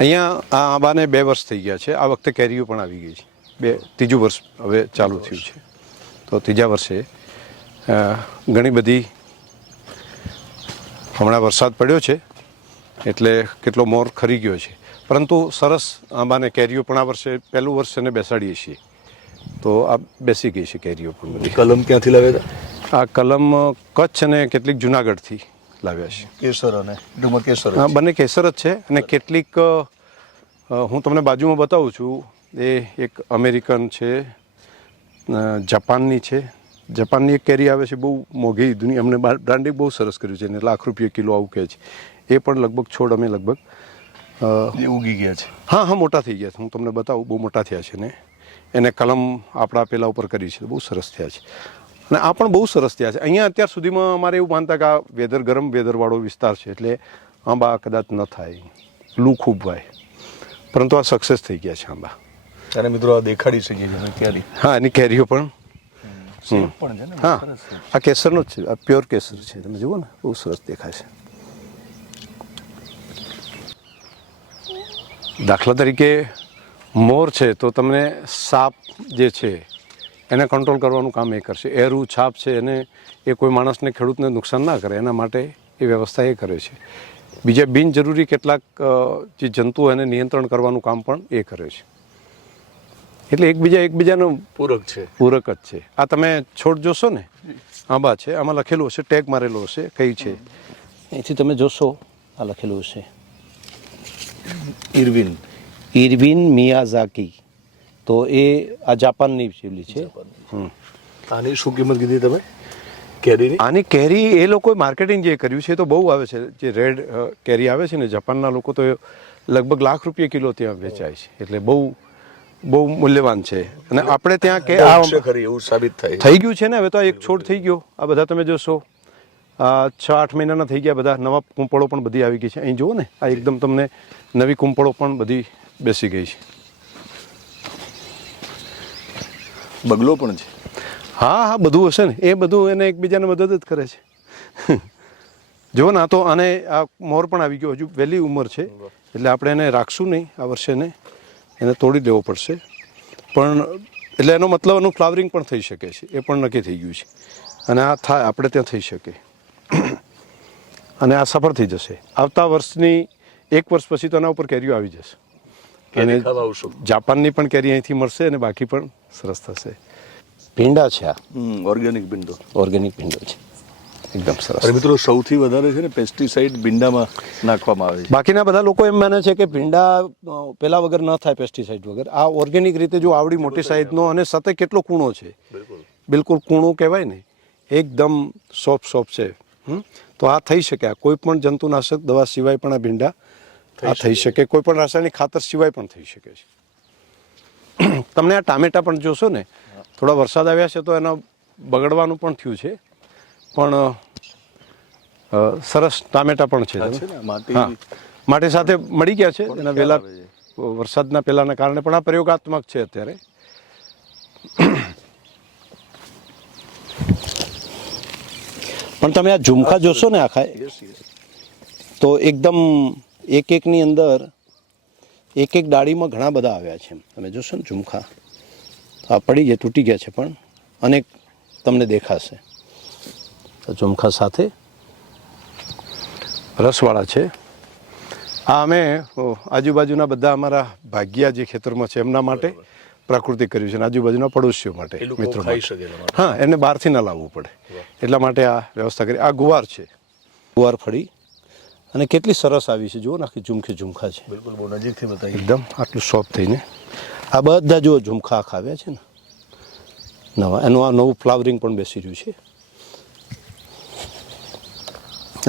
અહીંયા. આ આંબાને 2 વર્ષ થઈ ગયા છે. આ વખતે કેરીઓ પણ આવી ગઈ છે. 3જું વર્ષ હવે ચાલુ થયું છે. તો 3જા વર્ષે ઘણી બધી, હમણાં વરસાદ પડ્યો છે એટલે કેટલો મોર ખરી ગયો છે, પરંતુ સરસ આંબાને કેરીઓ પણ આ વર્ષે 1લું વર્ષ એને બેસાડીએ છીએ, તો આ બેસી ગઈ છે કેરીઓ પણ બધી. કલમ ક્યાંથી લાવ્યા હતા? આ કલમ કચ્છ અને કેટલીક જુનાગઢથી લાવ્યા છે. કેસર અને ડુમર કેસર? હા, બંને કેસર જ છે. અને કેટલીક હું તમને બાજુમાં બતાવું છું, એ એક અમેરિકન છે, જાપાનની છે, જાપાનની એક કેરી આવે છે બહુ મોંઘી, દુનિયા અમને બ્રાન્ડિંગ બહુ સરસ કર્યું છે, એને ₹1,00,000 કિલો આવું કહે છે. એ પણ લગભગ છોડ અમે લગભગ એ ઉગી ગયા છે. હા મોટા થઈ ગયા છે. હું તમને બતાવું, બહુ મોટા થયા છે ને એને કલમ આપણા પેલા ઉપર કરી છે, બહુ સરસ થયા છે. અને આ પણ બહુ સરસ થયા છે. અહીંયા અત્યાર સુધીમાં અમારે એવું માનતા કે આ ગરમ વેધરવાળો વિસ્તાર છે એટલે આંબા કદાચ ન થાય, લૂ ખૂબ વાય, પરંતુ આ સક્સેસ થઈ ગયા છે આંબા. અને મિત્રો આ દેખાડી શકીએ છીએ કેરી. હા, એની કેરીઓ પણ સેબ પણ છે ને. હા, સરસ છે. આ કેસરનો જ છે, આ પ્યોર કેસર છે. તમે જુઓ ને, બહુ સરસ દેખાય છે. દાખલા તરીકે મોર છે તો તમને સાપ જે છે એને કંટ્રોલ કરવાનું કામ એ કરશે. એરું છાપ છે એને એ કોઈ માણસને, ખેડૂતને નુકસાન ના કરે એના માટે એ વ્યવસ્થા એ કરે છે. બીજા બિનજરૂરી કેટલાક જે જંતુઓ એને નિયંત્રણ કરવાનું કામ પણ એ કરે છે. એટલે એકબીજાનું પૂરક છે. પૂરક જ છે. આ તમે છોડ જોશો ને, આંબા છે, આમાં લખેલું હશે, ટેગ મારેલો હશે કઈ છે. અહીંથી તમે જોશો આ લખેલું હશે ઇરવિન મિયાઝાકી. તો એ આ જાપાનની પેલી છે. આની શું કિંમત કીધી તમે કેરીની? આની કેરી એ લોકોએ માર્કેટિંગ જે કર્યું છે એ તો બહુ આવે છે. જે રેડ કેરી આવે છે ને, જાપાનના લોકો તો લગભગ ₹1,00,000 કિલો ત્યાં વેચાય છે. એટલે બહુ મૂલ્યવાન છે. અને આપણે ત્યાં કે આ ખરી એવું સાબિત થાય થઈ ગયું છે ને. હવે તો આ એક છોડ થઈ ગયો. આ બધા તમે જોશો 6-8 મહિનાના થઈ ગયા, બધા નવા કુંપળો પણ બધી આવી ગઈ છે. અહીં જુઓ ને, આ એકદમ તમને નવી કુંપળો પણ બધી બેસી ગઈ છે. બગલો પણ છે. હા, બધું હશે ને. એ બધું એને એકબીજાને મદદ જ કરે છે. જુઓ ને, આ તો આને આ મોર પણ આવી ગયો. હજુ વહેલી ઉંમર છે એટલે આપણે એને રાખશું નહીં આ વર્ષે. એને તોડી દેવો પડશે. પણ એટલે એનો મતલબ એનું ફ્લાવરિંગ પણ થઈ શકે છે, એ પણ નક્કી થઈ ગયું છે. અને આ થાય આપણે ત્યાં થઈ શકે. અને આ સફળ થઈ જશે. આવતા વર્ષની 1 વર્ષ પછી તો એના ઉપર કેરીઓ આવી જશે. અને જાપાનની પણ કેરી અહીંથી મળશે અને બાકી પણ સરસ થશે. ભીંડા છે આ, ઓર્ગેનિક ભીંડો. ઓર્ગેનિક ભીંડો છે, એકદમ સરસ. અરે મિત્રો, સૌથી વધારે છે ને પેસ્ટિસાઇડ ભીંડામાં નાખવામાં આવે છે. બાકીના બધા લોકો એમ માને છે કે ભીંડા પેલા વગર ન થાય, પેસ્ટિસાઇડ વગર. આ ઓર્ગેનિક રીતે જો આવડી મોટી સાઈઝનો અને સાથે કેટલો કૂણો છે, બિલકુલ કૂણો કહેવાય ને, એકદમ સોફ્ટ છે. તો આ થઈ શકે. આ કોઈ પણ જંતુનાશક દવા સિવાય પણ આ ભીંડા આ થઈ શકે. કોઈ પણ રાસાયણિક ખાતર સિવાય પણ થઈ શકે છે. તમને આ ટામેટા પણ જોશો ને, થોડા વરસાદ આવ્યા છે તો એનો બગડવાનું પણ થયું છે, પણ સરસ ટામેટા પણ છે. માટી સાથે મળી ગયા છે એના વહેલા વરસાદના પહેલાના કારણે. પણ આ પ્રયોગાત્મક છે અત્યારે. પણ તમે આ ઝુમખા જોશો ને આખા, તો એકદમ એકની અંદર એક ડાળીમાં ઘણા બધા આવ્યા છે. તમે જોશો ને ઝુમખા, આ પડી ગયા, તૂટી ગયા છે, પણ અનેક તમને દેખાશે. ઝુમખા સાથે રસવાળા છે. આ અમે આજુબાજુના બધા અમારા ભાગ્યા જે ખેતરમાં છે એમના માટે પ્રાકૃતિક કર્યું છે, અને આજુબાજુના પડોશીઓ માટે, મિત્રો માટે. હા, એને બહારથી ના લાવવું પડે એટલા માટે આ વ્યવસ્થા કરી. આ ગુવાર છે, ગુવાર ફળી, અને કેટલી સરસ આવી છે. જુઓ ને, આખી ઝુમખા છે. બિલકુલ, બહુ નજીકથી બતાવી. એકદમ આટલું સોફ્ટ થઈને. આ બધા જુઓ ઝુમખા આખા આવ્યા છે ને નવા. એનું આ નવું ફ્લાવરિંગ પણ બેસી રહ્યું છે.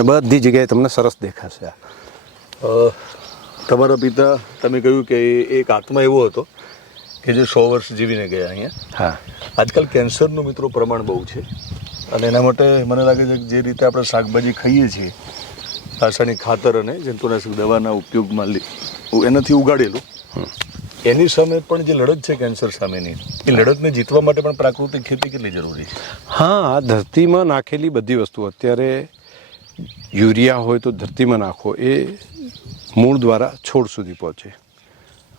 બધી જગ્યાએ તમને સરસ દેખાશે. આ તમારા પિતા, તમે કહ્યું કે એક આત્મા એવો હતો કે જે 100 વર્ષ જીવીને ગયા અહીંયા. હા, આજકાલ કેન્સરનું મિત્રો પ્રમાણ બહુ છે, અને એના માટે મને લાગે છે કે જે રીતે આપણે શાકભાજી ખાઈએ છીએ રાસાયણિક ખાતર અને જંતુનાશક દવાના ઉપયોગમાં એનાથી ઉગાડેલું, એની સામે પણ જે લડત છે કેન્સર સામેની, એ લડતને જીતવા માટે પણ પ્રાકૃતિક ખેતી કેટલી જરૂરી છે? હા, આ ધરતીમાં નાખેલી બધી વસ્તુ, અત્યારે યુરિયા હોય તો ધરતીમાં નાખો, એ મૂળ દ્વારા છોડ સુધી પહોંચે.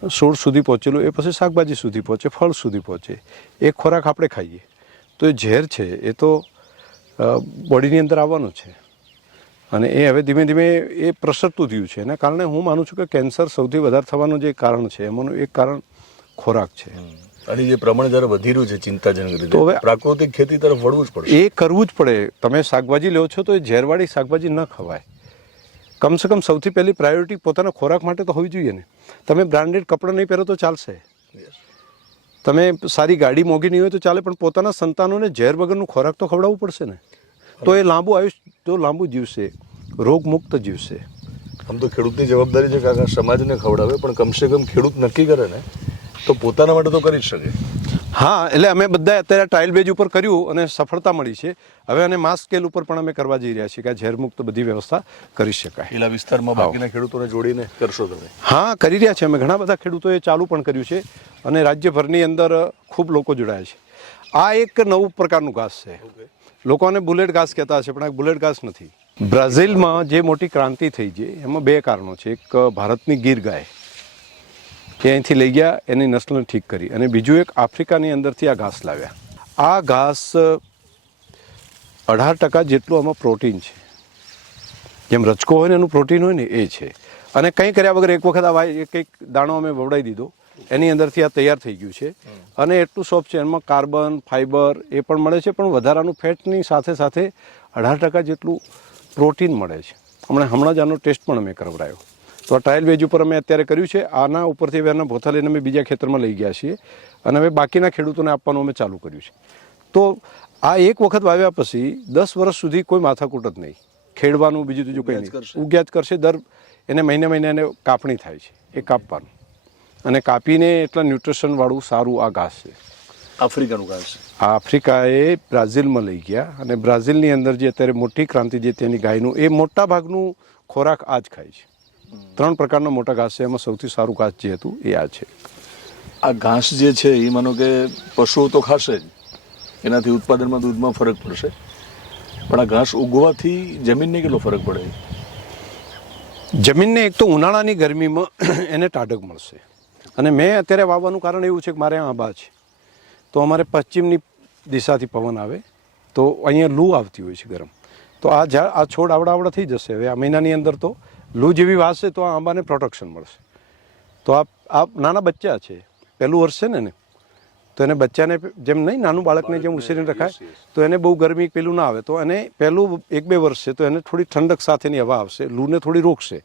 છોડ સુધી પહોંચેલું એ પછી શાકભાજી સુધી પહોંચે, ફળ સુધી પહોંચે. એક ખોરાક આપણે ખાઈએ તો એ ઝેર છે, એ તો બોડીની અંદર આવવાનું છે, અને એ હવે ધીમે ધીમે એ પ્રસરતું થયું છે. એના કારણે હું માનું છું કે કેન્સર સૌથી વધારે થવાનું જે કારણ છે એમાંનું એક કારણ ખોરાક છે. અને જે પ્રમાણ જ્યારે વધી રહ્યું છે ચિંતાજનક રીતે, તો હવે પ્રાકૃતિક ખેતી તરફ વળવું જ પડે. એ કરવું જ પડે. તમે શાકભાજી લો છો તો એ ઝેરવાળી શાકભાજી ન ખવાય. કમસે કમ સૌથી પહેલી પ્રાયોરિટી પોતાના ખોરાક માટે તો હોવી જોઈએ ને. તમે બ્રાન્ડેડ કપડાં નહીં પહેરો તો ચાલશે, તમે સારી ગાડી મોંઘી નહીં હોય તો ચાલે, પણ પોતાના સંતાનોને ઝેર વગરનું ખોરાક તો ખવડાવવું પડશે ને, તો એ લાંબુ આયુષ્ય તો લાંબુ જીવશે, રોગમુક્ત જીવશે. આમ તો ખેડૂતની જવાબદારી છે કે આખા સમાજને ખવડાવે, પણ કમસે કમ ખેડૂત નક્કી કરે ને તો પોતાના માટે તો કરી જ શકે. હા, એટલે અમે બધા અત્યારે ટ્રાયલ બેઝ ઉપર કર્યું અને સફળતા મળી છે. હવે અને માસ સ્કેલ ઉપર પણ અમે કરવા જઈ રહ્યા છીએ કે આ ઝેરમુક્ત બધી વ્યવસ્થા કરી શકાય. પેલા વિસ્તારમાં બાકીના ખેડૂતોને જોડીને કરશો તમે? હા, કરી રહ્યા છે અમે. ઘણા બધા ખેડૂતોએ ચાલુ પણ કર્યું છે અને રાજ્યભરની અંદર ખૂબ લોકો જોડાયા છે. આ એક નવું પ્રકારનું ઘાસ છે. લોકોને બુલેટ ઘાસ કહેતા હશે, પણ આ બુલેટ ઘાસ નથી. બ્રાઝિલમાં જે મોટી ક્રાંતિ થઈ છે એમાં બે કારણો છે. એક ભારતની ગીર ગાય કે અહીંથી લઈ ગયા, એની નસ્લને ઠીક કરી, અને બીજું એક આફ્રિકાની અંદરથી આ ઘાસ લાવ્યા. આ ઘાસ 18% જેટલું આમાં પ્રોટીન છે. જેમ રચકો હોય ને એનું પ્રોટીન હોય ને એ છે. અને કંઈ કર્યા વગર એક વખત આ એક દાણો અમે વવડાવી દીધો, એની અંદરથી આ તૈયાર થઈ ગયું છે. અને એટલું સોફ્ટ છે, એમાં કાર્બન ફાઈબર એ પણ મળે છે, પણ વધારાનું ફેટની સાથે સાથે 18% જેટલું પ્રોટીન મળે છે. હમણાં જ આનો ટેસ્ટ પણ અમે કરાવડાયો. તો આ ટ્રાયલ વેજ ઉપર અમે અત્યારે કર્યું છે. આના ઉપરથી હવે આના ભોથા લઈને અમે બીજા ખેતરમાં લઈ ગયા છીએ અને હવે બાકીના ખેડૂતોને આપવાનું અમે ચાલુ કર્યું છે. તો આ એક વખત વાવ્યા પછી 10 વર્ષ સુધી કોઈ માથાકૂટ જ નહીં. ખેડવાનું બીજું ત્રીજું કંઈ નહીં, ઉગ્યા જ કરશે. એને મહિને એને કાપણી થાય છે, એ કાપવાનું અને કાપીને એટલા ન્યુટ્રિશનવાળું સારું આ ઘાસ છે. આફ્રિકાનું ઘાસ છે. આ આફ્રિકાએ બ્રાઝિલમાં લઈ ગયા અને બ્રાઝિલની અંદર જે અત્યારે મોટી ક્રાંતિ જે તેની ગાયનું, એ મોટા ભાગનું ખોરાક આ જ ખાય છે. 3 પ્રકારના મોટા ઘાસ છે, એમાં સૌથી સારું ઘાસ જે હતું એ આ છે. આ ઘાસ જે છે એ માનો કે પશુઓ તો ખાશે જ, એનાથી ઉત્પાદનમાં દૂધમાં ફરક પડશે, પણ આ ઘાસ ઉગવાથી જમીનને કેટલો ફરક પડે? જમીનને એક તો ઉનાળાની ગરમીમાં એને ટાઢક મળશે. અને મેં અત્યારે વાવવાનું કારણ એવું છે કે મારે આંબા છે, તો અમારે પશ્ચિમની દિશાથી પવન આવે તો અહીંયા લૂ આવતી હોય છે ગરમ, તો આ છોડ આવડા થઈ જશે. હવે આ મહિનાની અંદર તો લૂ જેવી વાસશે તો આ આંબાને પ્રોટેક્શન મળશે. તો આ નાના બચ્ચા છે, પહેલું વર્ષ છે ને, તો એને બચ્ચાને જેમ નહીં નાનું બાળકને જેમ ઉછેરીને રખાય, તો એને બહુ ગરમી પેલું ના આવે, તો એને પહેલું 1-2 વર્ષ છે તો એને થોડી ઠંડક સાથેની હવા આવશે, લૂને થોડી રોકશે,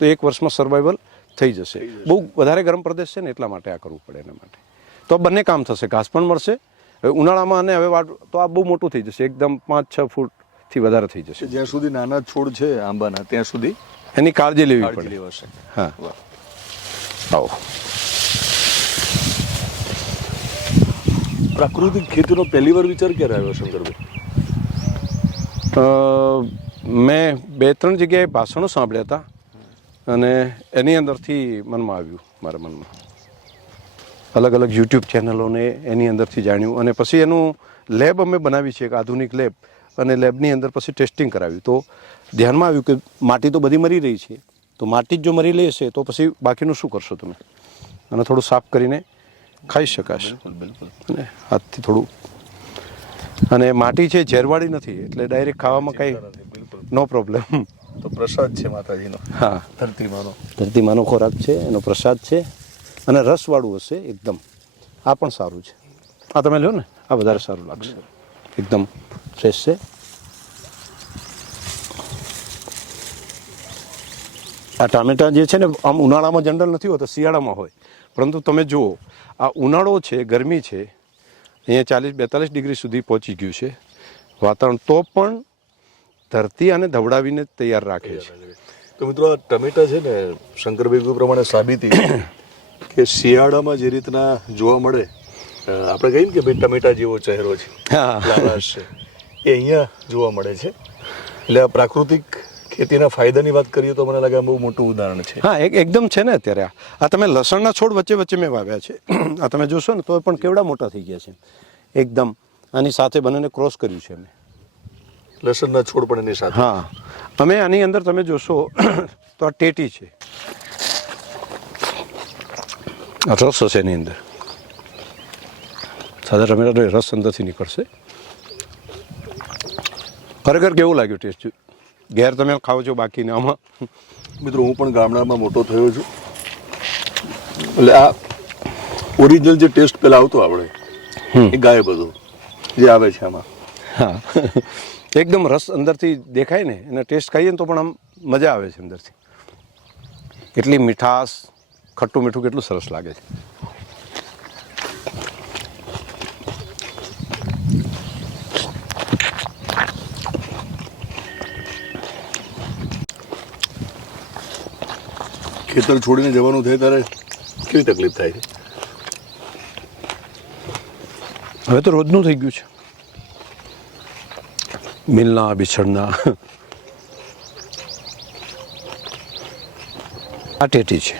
તો 1 વર્ષમાં સર્વાઈવલ થઈ જશે. બહુ વધારે ગરમ પ્રદેશ છે ને એટલા માટે આ કરવું પડે એના માટે. તો બંને કામ થશે, ઘાસ પણ મળશે હવે ઉનાળામાં, અને હવે તો આ બહુ મોટું થઈ જશે, એકદમ 5-6 ફૂટથી વધારે થઈ જશે. જ્યાં સુધી નાના છોડ છે આંબાના ત્યાં સુધી એની કાળજી લેવી પડે. હા, આવો. પ્રાકૃતિક ખેતીનો પહેલી વાર વિચાર ક્યારે આવ્યો શંકરભાઈ? મેં 2-3 જગ્યાએ ભાષણો સાંભળ્યા હતા અને એની અંદરથી મનમાં આવ્યું, મારા મનમાં અલગ અલગ યુટ્યુબ ચેનલોને એની અંદરથી જાણ્યું, અને પછી એનું લેબ અમે બનાવી છે, એક આધુનિક લેબ, અને લેબની અંદર પછી ટેસ્ટિંગ કરાવ્યું. તો ધ્યાનમાં આવ્યું કે માટી તો બધી મરી રહી છે, તો માટી જ જો મરી લેશે તો પછી બાકીનું શું કરશો તમે? અને થોડું સાફ કરીને ખાઈ શકાશે અને હાથથી થોડું. અને માટી છે ઝેરવાળી નથી, એટલે ડાયરેક્ટ ખાવામાં કંઈ નો પ્રોબ્લેમ. તો પ્રસાદ છે માતાજીનો. હા, ધરતીમાનો ખોરાક છે, એનો પ્રસાદ છે, અને રસવાળું હશે એકદમ. આ પણ સારું છે, આ તમે લો ને, આ વધારે સારું લાગશે, એકદમ ફ્રેશ છે. આ ટામેટા જે છે ને, આમ ઉનાળામાં જનરલ નથી હોતા, શિયાળામાં હોય, પરંતુ તમે જુઓ આ ઉનાળો છે, ગરમી છે, અહીંયા 40-42 ડિગ્રી સુધી પહોંચી ગયું છે વાતાવરણ, તો પણ ધરતી આને ધવડાવીને તૈયાર રાખે છે. તો મિત્રો, આ ટમેટા છે ને, શંકરભાઈ પ્રમાણે સાબિતી કે શિયાળામાં જે રીતના જોવા મળે, આપણે કહીએ કે ભાઈ ટમેટા જેવો ચહેરો છે, લાલાશ છે, એ અહીંયા જોવા મળે છે. એટલે આ પ્રાકૃતિક ખેતીના ફાયદાની વાત કરીએ તો મને લાગે આ બહુ મોટું ઉદાહરણ છે. હા, એકદમ છે ને. અત્યારે આ તમે લસણના છોડ વચ્ચે મેં વાવ્યા છે, આ તમે જોશો ને તો પણ કેવડા મોટા થઈ ગયા છે એકદમ. આની સાથે બંનેને ક્રોસ કર્યું છે અમે, લસણના છોડ પણ એની સાથે. હા, અમે આની અંદર તમે જોશો તો આ ટેટી છે, રસ હશે એની અંદર, સાદા ટમેટાનો રસ અંદરથી નીકળશે. ખરેખર કેવું લાગ્યું ટેસ્ટ? ઘેર તમે ખાઓ છો બાકીને આમાં? મિત્રો, હું પણ ગામડામાં મોટો થયો છું, એટલે આ ઓરિજિનલ જે ટેસ્ટ પેલા આવતો આપણે એ ગાયબ બધું જે આવે છે આમાં. હા, એકદમ રસ અંદરથી દેખાય ને, એનો ટેસ્ટ ખાઈએ ને તો પણ આમ મજા આવે છે અંદરથી. એટલી મીઠાશ, ખટ્ટું મીઠું કેટલું સરસ લાગે છે. ખેતર છોડીને જવાનું થાય ત્યારે કેવી તકલીફ થાય છે? હવે તો રોજનું થઈ ગયું છે, મિલના બિછડના. આ ટેટી છે.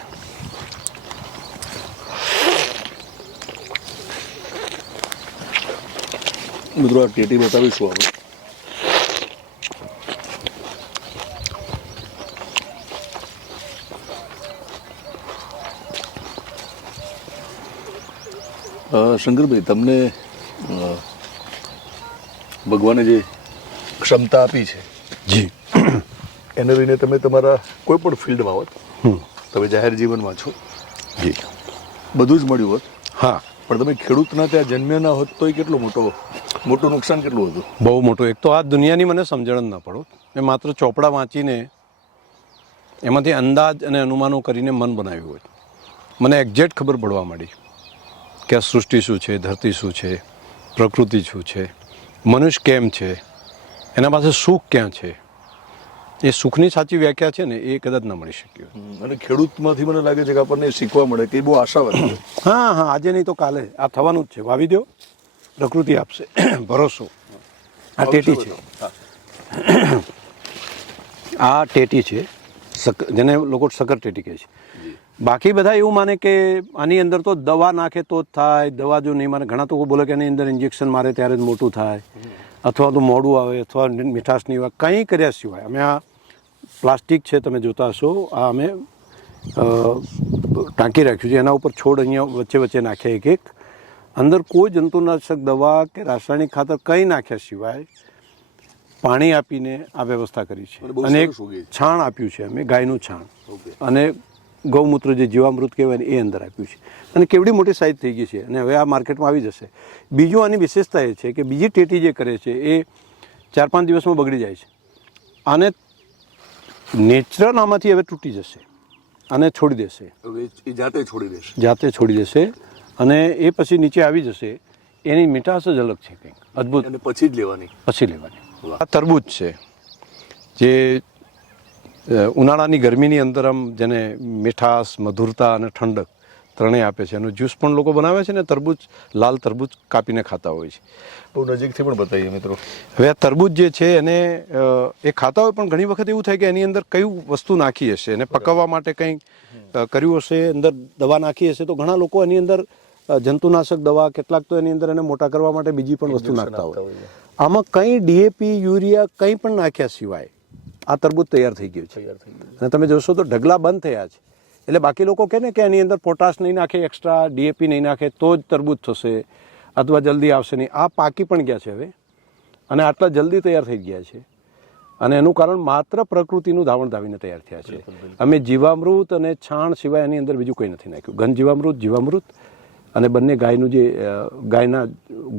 મિત્રો આ ટેટી બતાવીશું આપણે. શંકરભાઈ, તમને ભગવાને જે ક્ષમતા આપી છે જી, એને લઈને તમે તમારા કોઈ પણ ફિલ્ડમાં હોત, તમે જાહેર જીવનમાં છો, જી, બધું જ મળ્યું હોત, હા, પણ તમે ખેડૂતના ત્યાં જન્મ્યા ના હોત તો એ કેટલું મોટું નુકસાન કેટલું હતું? બહુ મોટું. એક તો આ દુનિયાની મને સમજણ જ ના પડો. મેં માત્ર ચોપડા વાંચીને એમાંથી અંદાજ અને અનુમાનો કરીને મન બનાવ્યું હોય. મને એક્ઝેક્ટ ખબર પડવા માંડી કે આ સૃષ્ટિ શું છે, ધરતી શું છે, પ્રકૃતિ શું છે, મનુષ્ય કેમ છે, એના પાસે સુખ ક્યાં છે. એ સુખની સાચી વ્યાખ્યા છે ને એ કદાચ ન મળી શક્યું. અને ખેડૂતમાંથી મને લાગે છે કે આપણને શીખવા મળે કે એ બહુ આશાવાદી છે. હા હા, આજે નહીં તો કાલે આ થવાનું જ છે. વાવી દો, પ્રકૃતિ આપશે, ભરોસો. આ ટેટી છે, આ ટેટી છે, જેને લોકો સકર ટેટી કહે છે. બાકી બધા એવું માને કે આની અંદર તો દવા નાખે તો જ થાય, દવા જો નહીં માને. ઘણા તો બોલે કે એની અંદર ઇન્જેક્શન મારે ત્યારે જ મોટું થાય, અથવા તો મોડું આવે, અથવા મીઠાશ નહીં આવે. કંઈ કર્યા સિવાય અમે આ પ્લાસ્ટિક છે, તમે જોતા હશો, આ અમે ટાંકી રાખ્યું છે. એના ઉપર છોડ અહીંયા વચ્ચે વચ્ચે નાખ્યા એક એક. અંદર કોઈ જંતુનાશક દવા કે રાસાયણિક ખાતર કંઈ નાખ્યા સિવાય પાણી આપીને આ વ્યવસ્થા કરી છે. અને એક છાણ આપ્યું છે અમે, ગાયનું છાણ, અને ગૌમૂત્ર જે જીવામૃત કહેવાય ને એ અંદર આપ્યું છે. અને કેવડી મોટી સાઇઝ થઈ ગઈ છે, અને હવે આ માર્કેટમાં આવી જશે. બીજું આની વિશેષતા એ છે કે બીજી ટેટી જે કરે છે એ 4-5 દિવસમાં બગડી જાય છે. આને નેચરલ આમાંથી હવે તૂટી જશે અને છોડી દેશે, જાતે છોડી દેશે, અને એ પછી નીચે આવી જશે. એની મીઠાશ જ અલગ છે, કંઈક અદ્ભુત. અને પછી જ લેવાની. આ તરબૂચ છે, જે ઉનાળાની ગરમીની અંદર આમ જેને મીઠાશ, મધુરતા અને ઠંડક ત્રણેય આપે છે. એનું જ્યુસ પણ લોકો બનાવે છે ને તરબૂચ, લાલ તરબૂચ કાપીને ખાતા હોય છે. બહુ નજીકથી પણ બતાવીએ મિત્રો. હવે આ તરબૂચ જે છે એને એ ખાતા હોય, પણ ઘણી વખત એવું થાય કે એની અંદર કયું વસ્તુ નાખી હશે, એને પકવવા માટે કંઈ કર્યું હશે, અંદર દવા નાખી હશે. તો ઘણા લોકો એની અંદર જંતુનાશક દવા, કેટલાક તો એની અંદર એને મોટા કરવા માટે બીજી પણ વસ્તુ નાખતા હોય. આમાં કંઈ ડીએપી, યુરિયા કંઈ પણ નાખ્યા સિવાય આ તરબૂચ તૈયાર થઈ ગયું છે. અને તમે જોશો તો ઢગલા બંધ થયા છે. એટલે બાકી લોકો કહે ને કે એની અંદર પોટાશ નહીં નાખે, એક્સ્ટ્રા ડીએપી નહીં નાખે તો જ તરબૂચ થશે અથવા જલ્દી આવશે નહીં. આ પાકી પણ ગયા છે હવે, અને આટલા જલ્દી તૈયાર થઈ ગયા છે. અને એનું કારણ માત્ર પ્રકૃતિનું ધાવણ ધાવીને તૈયાર થયા છે. અમે જીવામૃત અને છાણ સિવાય એની અંદર બીજું કંઈ નથી નાખ્યું. ઘન જીવામૃત અને બંને ગાયનું જે ગાયના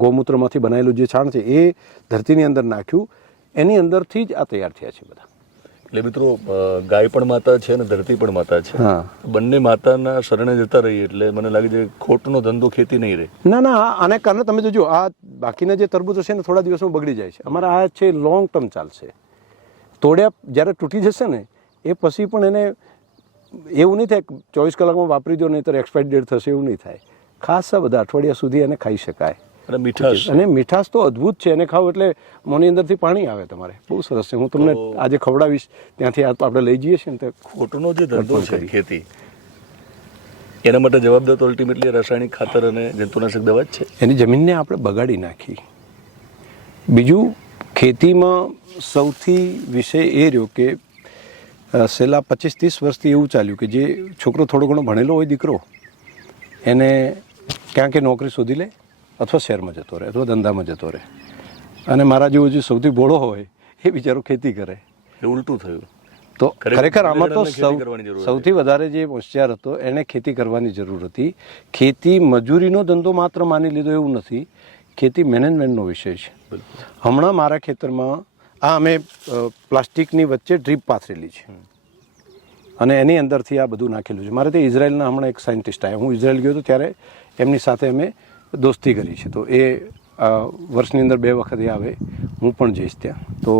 ગૌમૂત્રમાંથી બનાવેલું જે છાણ છે એ ધરતીની અંદર નાખ્યું. એની અંદરથી જ આ તૈયાર થયા છે બધા. એટલે મિત્રો, ગાય પણ માતા છે અને ધરતી પણ માતા છે. બંને માતાના શરણે જતા રહીએ એટલે મને લાગે છે ખોટનો ધંધો ખેતી નહીં રહે. ના, આને કારણે તમે જોજો, આ બાકીના જે તરબૂચ હશે ને થોડા દિવસમાં બગડી જાય છે. અમારા આ છે લોંગ ટર્મ ચાલશે. તોડ્યા જ્યારે તૂટી જશે ને એ પછી પણ એને એવું નહીં થાય 24 કલાકમાં વાપરી દો નહીં તો એક્સપાયરી ડેટ થશે, એવું નહીં થાય. ખાસા બધા અઠવાડિયા સુધી એને ખાઈ શકાય. અને મીઠાશ તો અદ્ભુત છે. એને ખાવ એટલે મોની અંદરથી પાણી આવે તમારે. બહુ સરસ છે. હું તમને આજે ખવડાવીશ. ત્યાંથી આપણે લઈ જઈએ છીએ ને. ખોટનો જે ધંધો છે ખેતી, એના માટે જવાબદાર તો અલ્ટિમેટલી રાસાયણિક ખાતર અને જંતુનાશક દવા જ છે. એની જમીનને આપણે બગાડી નાખી. બીજું, ખેતીમાં સૌથી વિષય એ રહ્યો કે છેલ્લા 25-30 વર્ષથી એવું ચાલ્યું કે જે છોકરો થોડો ઘણો ભણેલો હોય, દીકરો, એને ક્યાં કે નોકરી શોધી લે, અથવા શહેરમાં જતો રહે, અથવા ધંધામાં જતો રહે. અને મારા જેવો જે સૌથી ભોળો હોય એ બિચારો ખેતી કરે. એ ઉલટું થયું. તો ખરેખર આમાં તો સૌથી વધારે જે હોશિયાર હતો એને ખેતી કરવાની જરૂર હતી. ખેતી મજૂરીનો ધંધો માત્ર માની લીધો એવું નથી, ખેતી મેનેજમેન્ટનો વિષય છે. હમણાં મારા ખેતરમાં આ અમે પ્લાસ્ટિકની વચ્ચે ડ્રીપ પાથરેલી છે, અને એની અંદરથી આ બધું નાખેલું છે. મારે તે ઇઝરાયલના હમણાં એક સાયન્ટિસ્ટ આવ્યા. હું ઇઝરાયલ ગયો હતો ત્યારે એમની સાથે અમે દોસ્તી કરી છે. તો એ વર્ષની અંદર 2 વખત એ આવે, હું પણ જઈશ ત્યાં. તો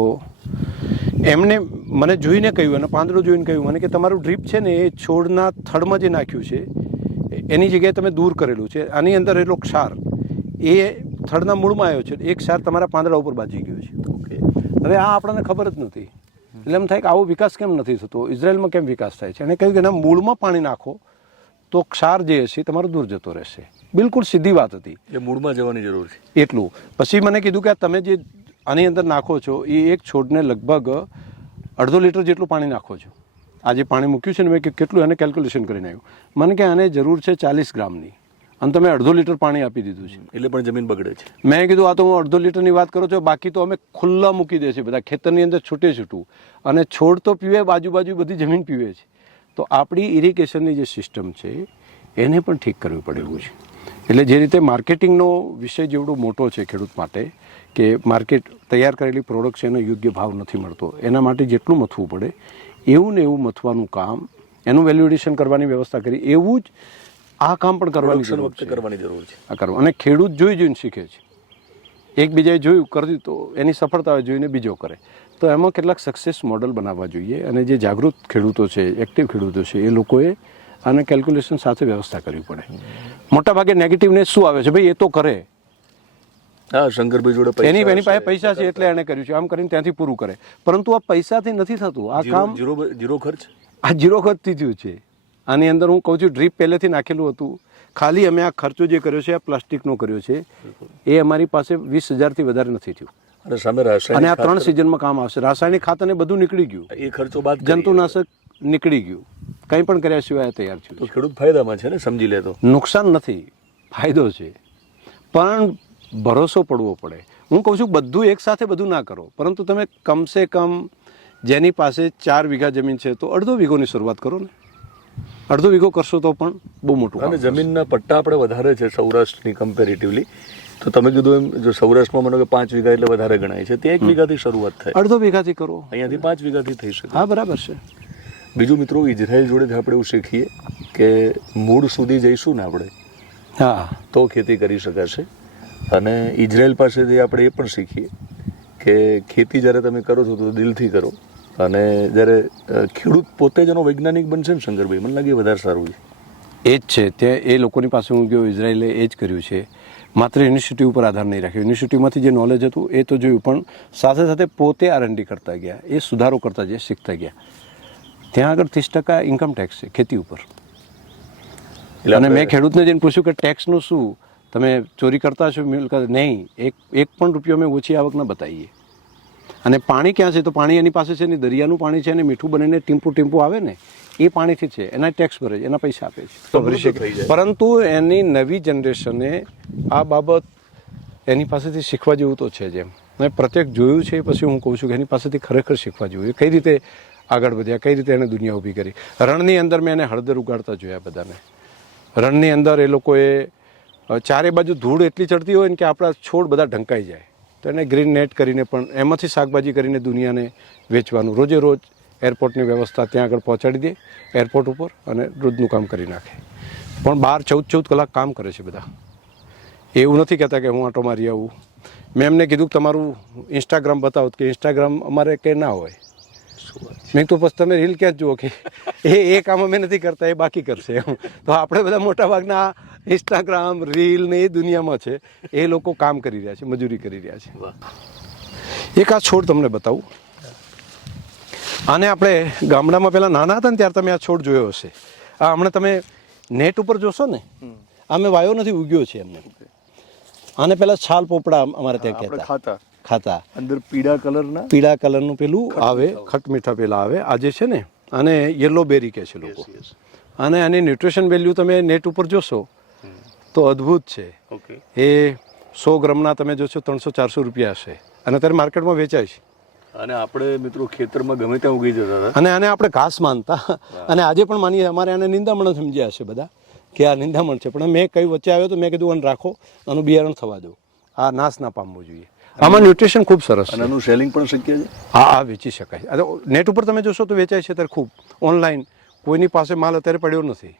એમને મને જોઈને કહ્યું અને પાંદડો જોઈને કહ્યું મને કે તમારું ડ્રીપ છે ને એ છોડના થડમાં જે નાખ્યું છે એની જગ્યાએ તમે દૂર કરેલું છે. આની અંદર એટલો ક્ષાર એ થડના મૂળમાં આવ્યો છે, એક ક્ષાર તમારા પાંદડા ઉપર બાજી ગયો છે. ઓકે. હવે આ આપણને ખબર જ નથી, એટલે એમ થાય કે આવો વિકાસ કેમ નથી થતો, ઇઝરાયલમાં કેમ વિકાસ થાય છે. એને કહ્યું કે એના મૂળમાં પાણી નાખો તો ક્ષાર જે હશે તમારો દૂર જતો રહેશે. બિલકુલ સીધી વાત હતી, એટલે મૂળમાં જવાની જરૂર છે. એટલું. પછી મને કીધું કે તમે જે આની અંદર નાખો છો એ એક છોડને લગભગ 1.5 લીટર જેટલું પાણી નાખો છો. આ જે પાણી મૂક્યું છે ને મેં કેટલું એને કેલ્ક્યુલેશન કરીને આવ્યું. મને કે આને જરૂર છે 40 ગ્રામની અને તમે 1.5 લીટર પાણી આપી દીધું છે. એટલે પણ જમીન બગડે છે. મેં કીધું આ તો હું 1.5 લીટરની વાત કરું છું, બાકી તો અમે ખુલ્લા મૂકી દે છે બધા ખેતરની અંદર છૂટે છૂટું, અને છોડ તો પીવે, બાજુ બધી જમીન પીવે છે. તો આપણી ઇરિગેશનની જે સિસ્ટમ છે એને પણ ઠીક કરવી પડે એવું છે. એટલે જે રીતે માર્કેટિંગનો વિષય જેવડો મોટો છે ખેડૂત માટે, કે માર્કેટ તૈયાર કરેલી પ્રોડક્ટ છે એનો યોગ્ય ભાવ નથી મળતો, એના માટે જેટલું મથવું પડે એવું ને એવું મથવાનું કામ, એનું વેલ્યુએશન કરવાની વ્યવસ્થા કરી, એવું જ આ કામ પણ કરવાની જરૂર છે. આ કરવું, અને ખેડૂત જોઈને શીખે છે. એકબીજાએ જોયું કર્યું તો એની સફળતા જોઈને બીજો કરે. તો એમાં કેટલાક સક્સેસ મોડલ બનાવવા જોઈએ, અને જે જાગૃત ખેડૂતો છે, એક્ટિવ ખેડૂતો છે, એ લોકોએ આને કેલ્ક્યુલેશન સાથે વ્યવસ્થા કરવી પડે. મોટાભાગે નેગેટિવનેસ શું આવે છે, ભાઈ એ તો કરે, હા શંકરભાઈ જોડે એની પાસે પૈસા છે એટલે એને કર્યું છે, આમ કરીને ત્યાંથી પૂરું કરે. પરંતુ આ પૈસાથી નથી થતું આ કામ, જીરો ખર્ચ, આ જીરો ખર્ચથી થયું છે. આની અંદર હું કહું છું ડ્રીપ પહેલેથી નાખેલું હતું, ખાલી અમે આ ખર્ચો જે કર્યો છે આ પ્લાસ્ટિકનો કર્યો છે, એ અમારી પાસે 20,000થી વધારે નથી થયું. અને સામે રાસાયણિક, અને આ 3 સિઝનમાં કામ આવશે. રાસાયણિક ખાતરને બધું નીકળી ગયું, એ ખર્ચો બાદ જંતુનાશક નીકળી ગયું, કંઈ પણ કર્યા સિવાય તૈયાર થયું. તો ખેડૂત ફાયદામાં છે ને, સમજી લે તો. નુકસાન નથી, ફાયદો છે. પણ ભરોસો પડવો પડે. હું કહું છું બધું એકસાથે બધું ના કરો, પરંતુ તમે કમસે કમ જેની પાસે 4 વીઘા જમીન છે તો 1.5 વીઘોની શરૂઆત કરો ને. 1.5 વીઘો કરશો તો પણ બહુ મોટું. અને જમીનના પટ્ટા આપણે વધારે છે સૌરાષ્ટ્રની કમ્પેરેટિવલી, તો તમે કીધું એમ જો સૌરાષ્ટ્રમાં માનો કે 5 વીઘા એટલે વધારે ગણાય છે, ત્યાં 1 વીઘાથી શરૂઆત થાય, 1.5 વીઘાથી કરો, અહીંયાથી 5 વીઘાથી થઈ શકે. હા બરાબર છે. બીજું મિત્રો, ઇઝરાયલ જોડેથી આપણે એવું શીખીએ કે મૂળ સુધી જઈશું ને આપણે, હા, તો ખેતી કરી શકાશે. અને ઇઝરાયલ પાસેથી આપણે એ પણ શીખીએ કે ખેતી જ્યારે તમે કરો છો તો દિલથી કરો, અને જ્યારે ખેડૂત પોતે જ એનો વૈજ્ઞાનિક બનશે ને શંકરભાઈ, મને લાગે વધારે સારું છે. એ જ છે. ત્યાં એ લોકોની પાસે હું ગયો, ઇઝરાયલે એ જ કર્યું છે. માત્ર યુનિવર્સિટી ઉપર આધાર નહીં રાખ્યો, યુનિવર્સિટીમાંથી જે નોલેજ હતું એ તો જોયું, પણ સાથે સાથે પોતે R&D કરતા ગયા, એ સુધારો કરતા ગયા, શીખતા ગયા. ત્યાં આગળ 30% ઇન્કમ ટેક્સ છે ખેતી ઉપર. અને મેં ખેડૂતને જઈને પૂછ્યું કે ટેક્સનું શું, તમે ચોરી કરતા છો મિલકત? નહીં, એક પણ રૂપિયો અમે ઓછી આવક ન બતાવીએ. અને પાણી ક્યાં છે, તો પાણી એની પાસે છે ને, દરિયાનું પાણી છે ને, મીઠું બનીને ટીમ્પુ આવે ને એ પાણીથી છે, એના ટેક્સ ભરે છે, એના પૈસા આપે છે. પરંતુ એની નવી જનરેશને આ બાબત એની પાસેથી શીખવા જેવું તો છે જ. એમ મેં પ્રત્યેક જોયું છે, પછી હું કહું છું કે એની પાસેથી ખરેખર શીખવા જેવું. કઈ રીતે આગળ વધ્યા, કઈ રીતે એને દુનિયા ઊભી કરી. રણની અંદર મેં એને હળદર ઉગાડતા જોયા બધાને. રણની અંદર એ લોકોએ ચારે બાજુ ધૂળ એટલી ચડતી હોય ને કે આપણા છોડ બધા ઢંકાઈ જાય, તો એને ગ્રીન નેટ કરીને પણ એમાંથી શાકભાજી કરીને દુનિયાને વેચવાનું. રોજે રોજ એરપોર્ટની વ્યવસ્થા ત્યાં આગળ પહોંચાડી દે એરપોર્ટ ઉપર, અને રોજનું કામ કરી નાખે. પણ 12-14 કલાક કામ કરે છે બધા. એવું નથી કહેતા કે હું આંટો મારી આવું. મેં એમને કીધું કે તમારું ઇન્સ્ટાગ્રામ બતાવો, કે ઇન્સ્ટાગ્રામ અમારે કે ના હોય. મેં તો પછી તમે રીલ ક્યાં જુઓ કે એ કામ અમે નથી કરતા, એ બાકી કરશે. તો આપણે બધા મોટાભાગના ઇન્સ્ટાગ્રામ રીલ ને એ દુનિયામાં છે, એ લોકો કામ કરી રહ્યા છે, મજૂરી કરી રહ્યા છે. એક આ છોડ તમને બતાવું. આને આપણે ગામડામાં પહેલાં નાના હતા ને ત્યારે તમે આ છોડ જોયો હશે. આ હમણાં તમે નેટ ઉપર જોશો ને, આ મેં વાયો નથી, ઉગ્યો છે એમને. આને પહેલાં છાલ પોપડા અમારે ત્યાં કહેતા, ખાતા. અંદર પીળા કલરનું પેલું આવે, ખટ મીઠા પેલા આવે. આ જે છે ને આને યલો બેરી કહે છે લોકો. અને આની ન્યુટ્રિશન વેલ્યુ તમે નેટ ઉપર જોશો તો અદ્ભુત છે. એ 100 ગ્રામના તમે જોશો 300-400 રૂપિયા હશે, અને અત્યારે માર્કેટમાં વેચાય છે. અને આપણે મિત્રો ખેતરમાં ગમે ત્યાં ઉગી જતા હતા, અને આને આપણે ઘાસ માનતા, અને આજે પણ માનીએ. અમારે આને નિંદામણ સમજ્યા હશે બધા કે આ નિંદામણ છે, પણ મેં કઈ વચ્ચે આવ્યો તો મેં કીધું આને રાખો, આનું બિયારણ થવા દો, આ નાશ ના પામવું જોઈએ. આમાં ન્યુટ્રિશન ખૂબ સરસ છે, અને આનું સેલિંગ પણ શક્ય છે. હા, વેચી શકાય. નેટ ઉપર તમે જોશો તો વેચાય છે અત્યારે ખૂબ. ઓનલાઈન કોઈની પાસે માલ અત્યારે પડ્યો નથી.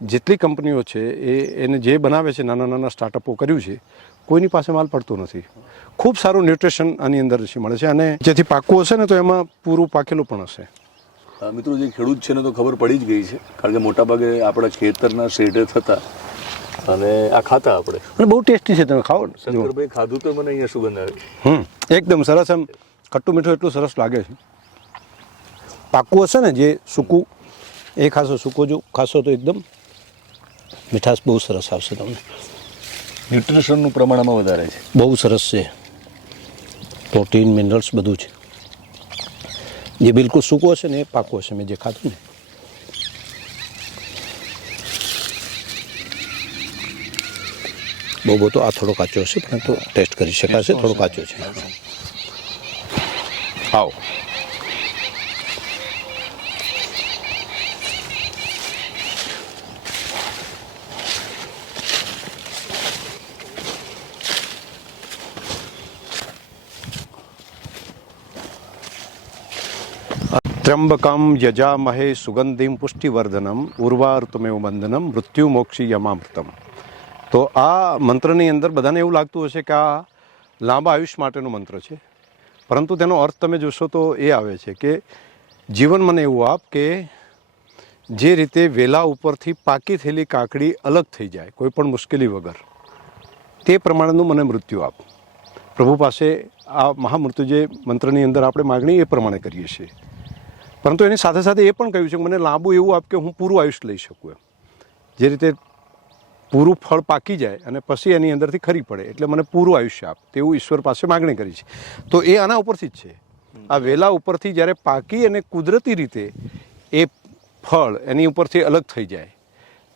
જેટલી કંપનીઓ છે એને જે બનાવે છે, નાના નાના સ્ટાર્ટઅપો કર્યું છે, કોઈની પાસે માલ પડતો નથી. ખૂબ સારું ન્યુટ્રિશન આની અંદર મળે છે અને જેથી પાકવું હશે ને તો એમાં પૂરું પાકેલું પણ હશે. મિત્રો જે ખેડૂત છે ને તો ખબર પડી જ ગઈ છે, કારણ કે મોટાભાગે આપણા ખેતરના શેડે થતા અને આ ખાતા આપણે. અને બહુ ટેસ્ટી છે, તમે ખાઓ. શંકરભાઈ ખાધું તો મને અહીંયા સુગંધ આવે. એકદમ સરસ, એમ ખટ્ટું મીઠું એટલું સરસ લાગે છે. પાકું હશે ને જે સૂકું એ ખાશો, સૂકું જો ખાશો તો એકદમ મીઠાશ બહુ સરસ આવશે તમને. ન્યુટ્રિશનનું પ્રમાણ આમાં વધારે છે, બહુ સરસ છે. પ્રોટીન મિનરલ્સ બધું છે. જે બિલકુલ સૂકું હશે ને એ પાકું હશે મેં જે ખાધું ને. બહુ તો આ થોડો કાચો હશે પણ તો ટેસ્ટ કરી શકાશે. થોડો કાચો છે. આવો. ત્ર્યંબકમ યજામહે સુગંધિમ પુષ્ટિવર્ધનમ ઉર્વારુતમેવ બંધનમ મૃત્યુ મોક્ષી યમામૃતમ. તો આ મંત્રની અંદર બધાને એવું લાગતું હશે કે આ લાંબા આયુષ માટેનો મંત્ર છે, પરંતુ તેનો અર્થ તમે જોશો તો એ આવે છે કે જીવન મને એવું આપ કે જે રીતે વેલા ઉપરથી પાકી થયેલી કાકડી અલગ થઈ જાય કોઈ પણ મુશ્કેલી વગર, તે પ્રમાણેનું મને મૃત્યુ આપ. પ્રભુ પાસે આ મહામૃત્યુંજય મંત્રની અંદર આપણે માગણી એ પ્રમાણે કરીએ છીએ, પરંતુ એની સાથે સાથે એ પણ કહ્યું છે કે મને લાંબુ એવું આપ કે હું પૂરું આયુષ્ય લઈ શકું. એમ જે રીતે પૂરું ફળ પાકી જાય અને પછી એની અંદરથી ખરી પડે એટલે મને પૂરું આયુષ્ય આપ, તેવું ઈશ્વર પાસે માગણી કરી છે. તો એ આના ઉપરથી જ છે. આ વેલા ઉપરથી જ્યારે પાકી અને કુદરતી રીતે એ ફળ એની ઉપરથી અલગ થઈ જાય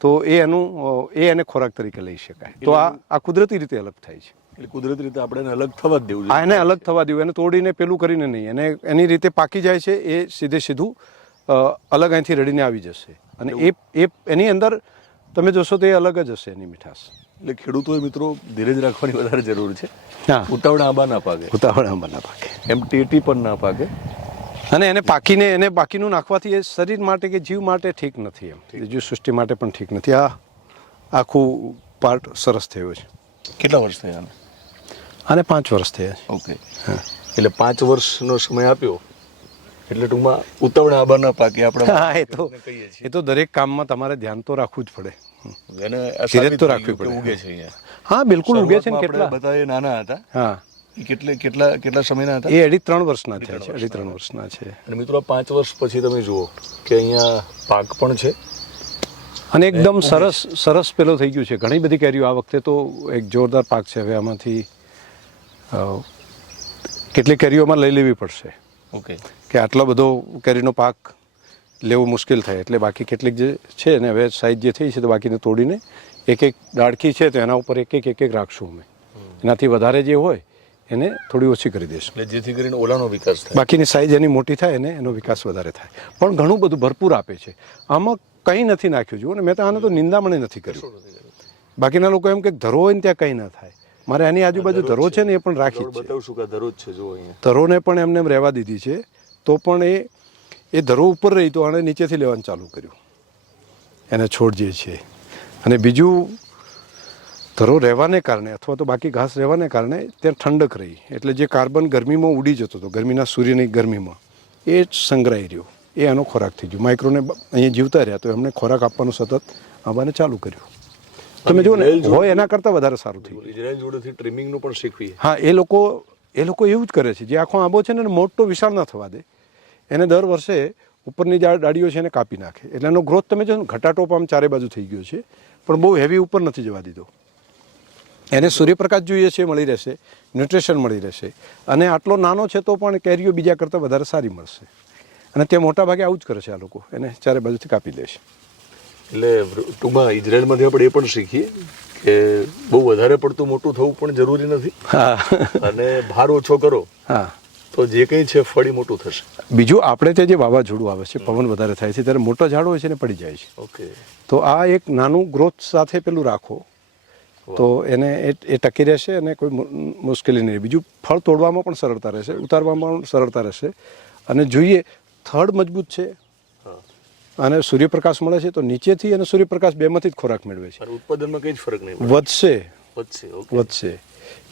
તો એને ખોરાક તરીકે લઈ શકાય. તો આ કુદરતી રીતે અલગ થાય છે. એટલે કુદરતી રીતે આપણે એને અલગ થવા જ દેવું. એને અલગ થવા દેવું, એને તોડીને પેલું કરીને નહીં. એને એની રીતે પાકી જાય છે એ સીધું અલગ અહીંથી રડીને આવી જશે અને એ એની અંદર તમે જોશો તો એ અલગ જ હશે એની મીઠાશ. એટલે ખેડૂતોએ મિત્રો ધીરજ રાખવાની વધારે જરૂર છે. હા, ઉતાવળા આંબા ના પાકે, ઉતાવળા આંબા ના પાકે, એમ ટેટી પણ ના પાકે. અને એને પાકીને એને બાકીનું નાખવાથી એ શરીર માટે કે જીવ માટે ઠીક નથી. એમ જીવ સૃષ્ટિ માટે પણ ઠીક નથી. આ આખું પાર્ટ સરસ થયો છે. કેટલા વર્ષ થયા આને 5 વર્ષ થયા છે. ઓકે. એટલે 5 વર્ષનો સમય આપ્યો એટલે ટૂંકમાં ઉતાવળા આંબા ના પાકે આપણે. એ તો દરેક કામમાં તમારે ધ્યાન તો રાખવું જ પડે. એને ધીરજ તો રાખવી પડે. ઉગે છે અહીંયા. હા, બિલકુલ ઉગે છે ને. કેટલા બધા એ નાના હતા. હા, કેટલા સમયના હતા? એ 2.5-3 વર્ષના થયા છે. 2.5-3 વર્ષના છે. અને મિત્રો 5 વર્ષ પછી તમે જુઓ કે અહીંયા પાક પણ છે અને એકદમ સરસ પેલો થઈ ગયું છે. ઘણી બધી કેરીઓ આ વખતે તો એક જોરદાર પાક છે. હવે આમાંથી કેટલીક કેરીઓમાં લઈ લેવી પડશે. ઓકે. કે આટલો બધો કેરીનો પાક લેવું મુશ્કેલ થાય એટલે બાકી કેટલીક જે છે ને હવે સાઈઝ જે થઈ છે તો બાકીને તોડીને એક ડાળખી છે તો એના ઉપર એક રાખશું અમે. એનાથી વધારે જે હોય એને થોડી ઓછી કરી દઈશું એટલે જેથી કરીને ઓલાનો વિકાસ થાય. બાકીની સાઈઝ એની મોટી થાય અને એનો વિકાસ વધારે થાય. પણ ઘણું બધું ભરપૂર આપે છે. આમાં કંઈ નથી નાખ્યું. જુઓ ને, મેં તો આને તો નિંદામણે નથી કર્યું. બાકીના લોકો એમ કે ધરો હોય ને ત્યાં કંઈ ના થાય. મારે આની આજુબાજુ ધરો છે ને એ પણ રાખી છે. બતાવશું કે ધરો જ છે. જો અહીંયા ધરોને પણ એમને એમ રહેવા દીધી છે. તો પણ એ ધરો ઉપર રહી તો આને નીચેથી લેવાનું ચાલુ કર્યું એને છોડ જે છે. અને બીજું ધરો રહેવાને કારણે અથવા તો બાકી ઘાસ રહેવાને કારણે ત્યાં ઠંડક રહી એટલે જે કાર્બન ગરમીમાં ઉડી જતો હતો, ગરમીના સૂર્યની ગરમીમાં, એ જ સંગ્રહાઈ રહ્યો. એ એનો ખોરાક થઈ ગયો. માઇક્રોને અહીંયા જીવતા રહ્યા તો એમને ખોરાક આપવાનું સતત આંબાને ચાલુ કર્યું. તમે જુઓ ને, હોય એના કરતાં વધારે સારું થઈ ગયું. ઇઝરાયલ જોડેથી ટ્રીમિંગનું પણ શીખવીએ. હા, એ લોકો એવું જ કરે છે. જે આખો આંબો છે ને મોટો વિશાળ ના થવા દે, એને દર વર્ષે ઉપરની જે ડાળીઓ છે એને કાપી નાખે એટલે એનો ગ્રોથ તમે જો ઘટાટોપ આમ ચારે બાજુ થઈ ગયો છે પણ બહુ હેવી ઉપર નથી જવા દીધો. એને સૂર્યપ્રકાશ જોઈએ છે, મળી રહેશે, ન્યુટ્રિશન મળી રહેશે અને આટલો નાનો છે તો પણ કેરીઓ બીજા કરતાં વધારે સારી મળશે. અને તે મોટા ભાગે આવું જ કરે છે આ લોકો, એને ચારે બાજુથી કાપી લે છે. એટલે ટૂંકમાં ઇઝરાયલમાંથી આપણે એ પણ શીખીએ કે બહુ વધારે પડતું મોટું થવું પણ જરૂરી નથી. હા, અને ભાર ઓછો કરો. હા, તો જે કંઈ છે ફળી મોટું થશે. બીજું આપણે ત્યાં જે વાવાઝોડું આવે છે, પવન વધારે થાય છે ત્યારે મોટા ઝાડ હોય છે ને પડી જાય છે. ઓકે. તો આ એક નાનું ગ્રોથ સાથે પેલું રાખો તો એને એ ટકી રહેશે અને કોઈ મુશ્કેલી નહીં. બીજું ફળ તોડવામાં પણ સરળતા રહેશે, ઉતારવામાં પણ સરળતા રહેશે. અને જોઈએ થડ મજબૂત છે અને સૂર્યપ્રકાશ મળે છે તો નીચેથી અને સૂર્યપ્રકાશ બેમાંથી જ ખોરાક મેળવે છે. ઉત્પાદનમાં કંઈ જ ફરક નહીં વધશે.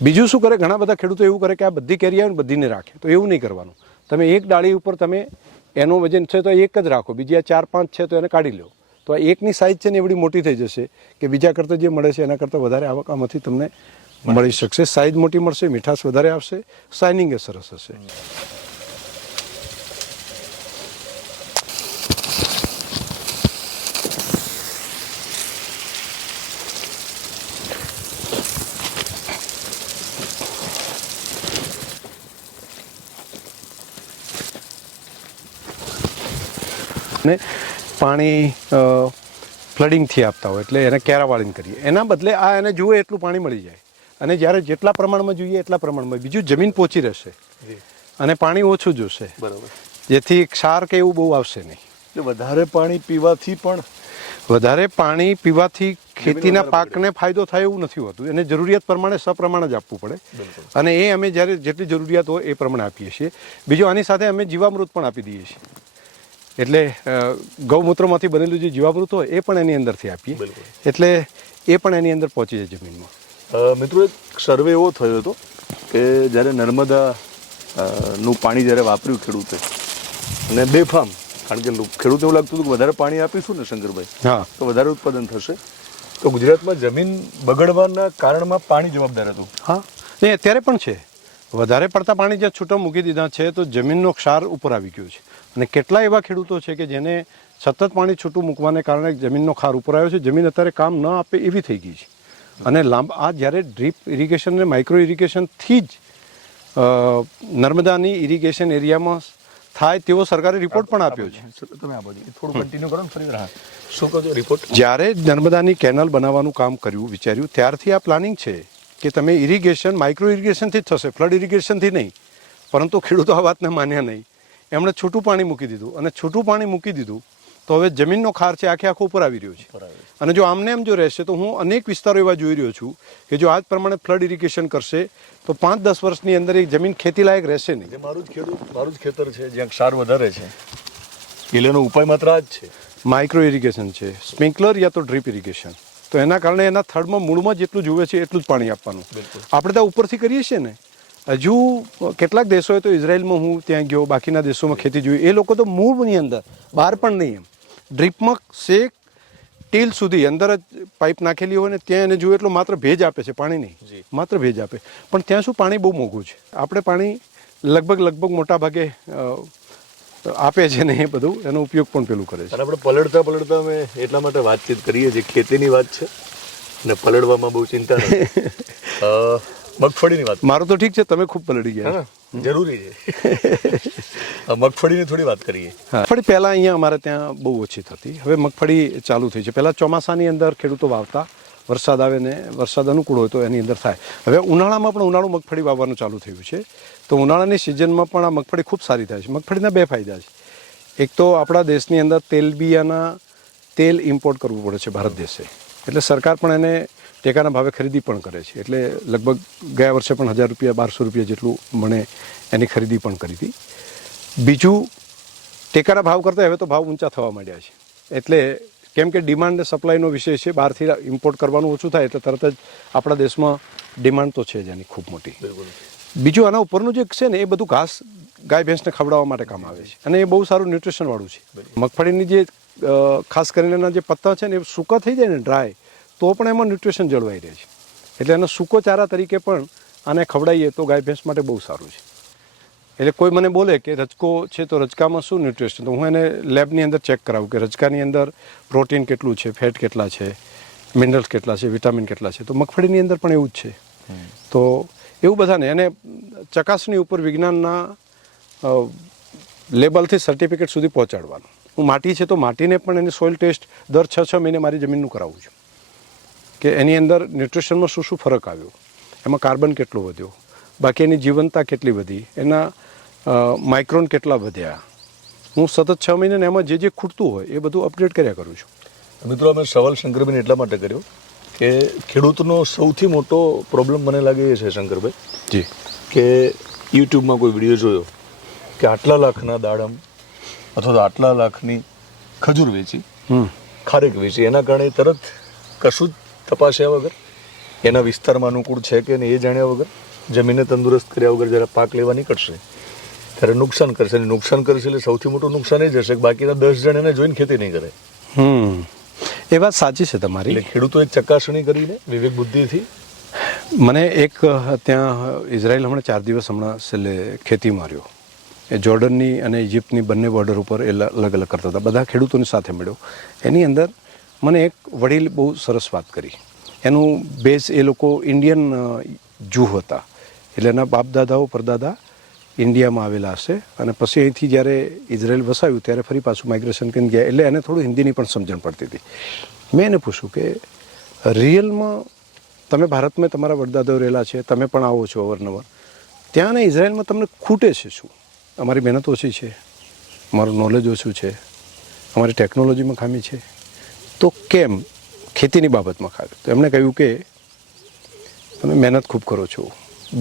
બીજું શું કરે, ઘણા બધા ખેડૂતો એવું કરે કે આ બધી કેરી આવે ને બધીને રાખે. તો એવું નહીં કરવાનું. તમે એક ડાળી ઉપર તમે એનું વજન છે તો એક જ રાખો, બીજી આ 4-5 છે તો એને કાઢી લો. તો આ એકની સાઇઝ છે ને એવડી મોટી થઈ જશે કે બીજા કરતાં જે મળે છે એના કરતાં વધારે આવક આમાંથી તમને મળી શકશે. સાઇઝ મોટી મળશે, મીઠાશ વધારે આવશે, શાઇનિંગ એ સરસ હશે. ને પાણી ફ્લડિંગથી આપતા હોય એટલે એને કેરા વાળીને કરીએ. એના બદલે આ એને જુએ એટલું પાણી મળી જાય અને જ્યારે જેટલા પ્રમાણમાં જોઈએ એટલા પ્રમાણમાં. બીજું જમીન પોચી રહેશે અને પાણી ઓછું જોશે, બરાબર, જેથી ક્ષાર કે એવું બહુ આવશે નહીં. એટલે વધારે પાણી પીવાથી પણ વધારે પાણી પીવાથી ખેતીના પાકને ફાયદો થાય એવું નથી હોતું. એને જરૂરિયાત પ્રમાણે સપ્રમાણે જ આપવું પડે અને એ અમે જ્યારે જેટલી જરૂરિયાત હોય એ પ્રમાણે આપીએ છીએ. બીજું આની સાથે અમે જીવામૃત પણ આપી દઈએ છીએ. એટલે ગૌમૂત્રમાંથી બનેલું જે જીવામૃત હોય એ પણ એની અંદરથી આપીએ, એટલે એ પણ એની અંદર પહોંચી જાય જમીનમાં. મિત્રો, એક સર્વે એવો થયો હતો કે જ્યારે નર્મદા નું પાણી જ્યારે વાપર્યું ખેડૂતે અને બેફામ, કારણ કે ખેડૂતને એવું લાગતું હતું કે વધારે પાણી આપીશું ને શંકરભાઈ, હા, તો વધારે ઉત્પાદન થશે. તો ગુજરાતમાં જમીન બગડવાના કારણમાં પાણી જવાબદાર હતું. હા, નહીં અત્યારે પણ છે. વધારે પડતા પાણી જ્યાં છૂટા મૂકી દીધા છે તો જમીનનો ક્ષાર ઉપર આવી ગયો છે. અને કેટલા એવા ખેડૂતો છે કે જેને સતત પાણી છૂટું મૂકવાને કારણે જમીનનો ખાર ઉપર આવ્યો છે. જમીન અત્યારે કામ ન આપે એવી થઈ ગઈ છે. અને આ જ્યારે ડ્રીપ ઇરિગેશન અને માઇક્રો ઇરિગેશનથી જ નર્મદાની ઇરિગેશન એરિયામાં થાય તેવો સરકારે રિપોર્ટ પણ આપ્યો છે. તમે આ બાજુ થોડું કન્ટિન્યુ કરો ને ફરી. હા, શું કહો રિપોર્ટ? જ્યારે નર્મદાની કેનલ બનાવવાનું કામ વિચાર્યું ત્યારથી આ પ્લાનિંગ છે કે તમે ઇરિગેશન માઇક્રો ઇરિગેશનથી જ થશે, ફ્લડ ઇરિગેશનથી નહીં. પરંતુ ખેડૂતો આ વાતને માન્યા નહીં. એમણે છૂટું પાણી મૂકી દીધું અને છૂટું પાણી મૂકી દીધું તો હવે જમીનનો ખાર છે આખો ઉપર આવી રહ્યો છે. અને જો આમને એમ જો રહેશે તો હું અનેક વિસ્તારો એવા જોઈ રહ્યો છું કે જો આ જ પ્રમાણે ફ્લડ ઇરિગેશન કરશે તો 5-10 વર્ષની અંદર એ જમીન ખેતીલાયક રહેશે નહીં. મારું જ ખેતર છે જ્યાં ક્ષાર વધારે છે, એટલે એનો ઉપાય માત્ર આ જ છે, માઇક્રો ઇરિગેશન છે, સ્પ્રિંકલર યા તો ડ્રીપ ઇરિગેશન. તો એના કારણે એના થડમાં મૂળમાં જેટલું જુએ છે એટલું જ પાણી આપવાનું. આપણે ત્યાં ઉપરથી કરીએ છીએ ને. હજુ કેટલાક દેશોએ તો ઇઝરાયલમાં હું ત્યાં ગયો, બાકીના દેશોમાં ખેતી જોઈ, એ લોકો તો મૂળની અંદર, બહાર પણ નહીં, એમ ડ્રીપમાં શેક ટીલ સુધી અંદર જ પાઇપ નાખેલી હોય ને ત્યાં એને જુએ એટલો માત્ર ભેજ આપે છે, પાણી નહીં, માત્ર ભેજ આપે. પણ ત્યાં શું પાણી બહુ મોંઘું છે. આપણે પાણી લગભગ મોટા ભાગે આપે છે ને એ બધું એનો ઉપયોગ પણ પેલું કરે છે. આપણે પલળતા અમે એટલા માટે વાતચીત કરીએ છીએ, ખેતીની વાત છે અને પલળવામાં બહુ ચિંતા નથી. મગફળીની વાત. મારું તો ઠીક છે, તમે ખૂબ પલળી ગયા. જરૂરી છે. મગફળીની થોડી વાત કરીએ. મગફળી પહેલાં અહીંયા અમારે ત્યાં બહુ ઓછી થતી, હવે મગફળી ચાલુ થઈ છે. પહેલાં ચોમાસાની અંદર ખેડૂતો વાવતા, વરસાદ આવે ને વરસાદ અનુકૂળ હોય તો એની અંદર થાય. હવે ઉનાળામાં પણ ઉનાળુ મગફળી વાવવાનું ચાલુ થયું છે. તો ઉનાળાની સિઝનમાં પણ આ મગફળી ખૂબ સારી થાય છે. મગફળીના બે ફાયદા છે. એક તો આપણા દેશની અંદર તેલબિયાના તેલ ઇમ્પોર્ટ કરવું પડે છે ભારત દેશે, એટલે સરકાર પણ એને ટેકાના ભાવે ખરીદી પણ કરે છે. એટલે લગભગ ગયા વર્ષે પણ 1000 રૂપિયા 1200 રૂપિયા જેટલું મને એની ખરીદી પણ કરી હતી. બીજું, ટેકાના ભાવ કરતાં હવે તો ભાવ ઊંચા થવા માંડ્યા છે. એટલે કેમ કે ડિમાન્ડ અને સપ્લાયનો વિષય છે, બહારથી ઇમ્પોર્ટ કરવાનું ઓછું થાય એટલે તરત જ આપણા દેશમાં ડિમાન્ડ તો છે જ એની ખૂબ મોટી. બીજું, આના ઉપરનું જે છે ને એ બધું ઘાસ ગાય ભેંસને ખવડાવવા માટે કામ આવે છે અને એ બહુ સારું ન્યુટ્રિશનવાળું છે. મગફળીની જે ખાસ કરીને એના જે પત્તા છે ને એ સૂકા થઈ જાય ને ડ્રાય, તો પણ એમાં ન્યુટ્રિશન જળવાઈ રહે છે. એટલે એનો સૂકો ચારા તરીકે પણ આને ખવડાવીએ તો ગાય ભેંસ માટે બહુ સારું છે. એટલે કોઈ મને બોલે કે રજકો છે તો રજકામાં શું ન્યુટ્રિશન, તો હું એને લેબની અંદર ચેક કરાવું કે રજકાની અંદર પ્રોટીન કેટલું છે, ફેટ કેટલા છે, મિનરલ્સ કેટલા છે, વિટામિન કેટલા છે. તો મગફળીની અંદર પણ એવું જ છે. તો એવું બધાને એને ચકાસણી ઉપર વિજ્ઞાનના લેબલથી સર્ટિફિકેટ સુધી પહોંચાડવાનું. હું માટી છે તો માટીને પણ એની સોઇલ ટેસ્ટ દર 6 મહિને મારી જમીનનું કરાવું છું કે એની અંદર ન્યુટ્રિશનમાં શું શું ફરક આવ્યો, એમાં કાર્બન કેટલો વધ્યો, બાકી એની જીવંતતા કેટલી વધી, એના માઇક્રોન કેટલા વધ્યા. હું સતત 6 મહિને એમાં જે ખૂટતું હોય એ બધું અપડેટ કર્યા કરું છું. મિત્રો, અમે સવાલ શંકરભાઈને એટલા માટે કર્યો કે ખેડૂતનો સૌથી મોટો પ્રોબ્લેમ મને લાગે એ છે શંકરભાઈ જી કે યુટ્યુબમાં કોઈ વિડીયો જોયો કે આટલા લાખના દાડમ અથવા તો આટલા લાખની ખજૂર વેચી, ખારેક વેચી, એના કારણે તરત કશું જ તપાસ્યા વગર એના વિસ્તારમાં અનુકૂળ છે કે નહીં એ જાણ્યા વગર, જમીનને તંદુરસ્ત કર્યા વગર જ્યારે પાક લેવા નીકળશે ત્યારે નુકસાન કરશે. અને નુકસાન કરશે એટલે સૌથી મોટું નુકસાન એ જ હશે કે બાકીના 10 જણ એને જોઈને ખેતી નહીં કરે. એ વાત સાચી છે તમારી. એટલે ખેડૂતો એક ચકાસણી કરીને વિવેક બુદ્ધિથી. મને એક ત્યાં ઇઝરાયલ હમણાં 4 દિવસ છેલ્લે ખેતી માર્યો. એ જોર્ડનની અને ઇજિપ્તની બંને બોર્ડર ઉપર એ અલગ અલગ કરતા હતા. બધા ખેડૂતોની સાથે મળ્યો. એની અંદર મને એક વડીલ બહુ સરસ વાત કરી. એનું બેઝ એ લોકો ઇન્ડિયન જૂ હતા, એટલે એના બાપ દાદાઓ પરદાદા ઇન્ડિયામાં આવેલા હશે અને પછી અહીંથી જ્યારે ઇઝરાયલ વસાવ્યું ત્યારે ફરી પાછું માઇગ્રેશન કરીને ગયા, એટલે એને થોડું હિન્દીની પણ સમજણ પડતી હતી. મેં એને પૂછ્યું કે રિયલમાં તમે ભારતમાં તમારા વડદાદાઓ રહેલા છે, તમે પણ આવો છો અવારનવાર, ત્યાં ને ઇઝરાયલમાં તમને ખૂટે છે શું? અમારી મહેનત ઓછી છે, અમારું નોલેજ ઓછું છે, અમારી ટેકનોલોજીમાં ખામી છે, તો કેમ ખેતીની બાબતમાં ખામી? તો એમણે કહ્યું કે તમે મહેનત ખૂબ કરો છો,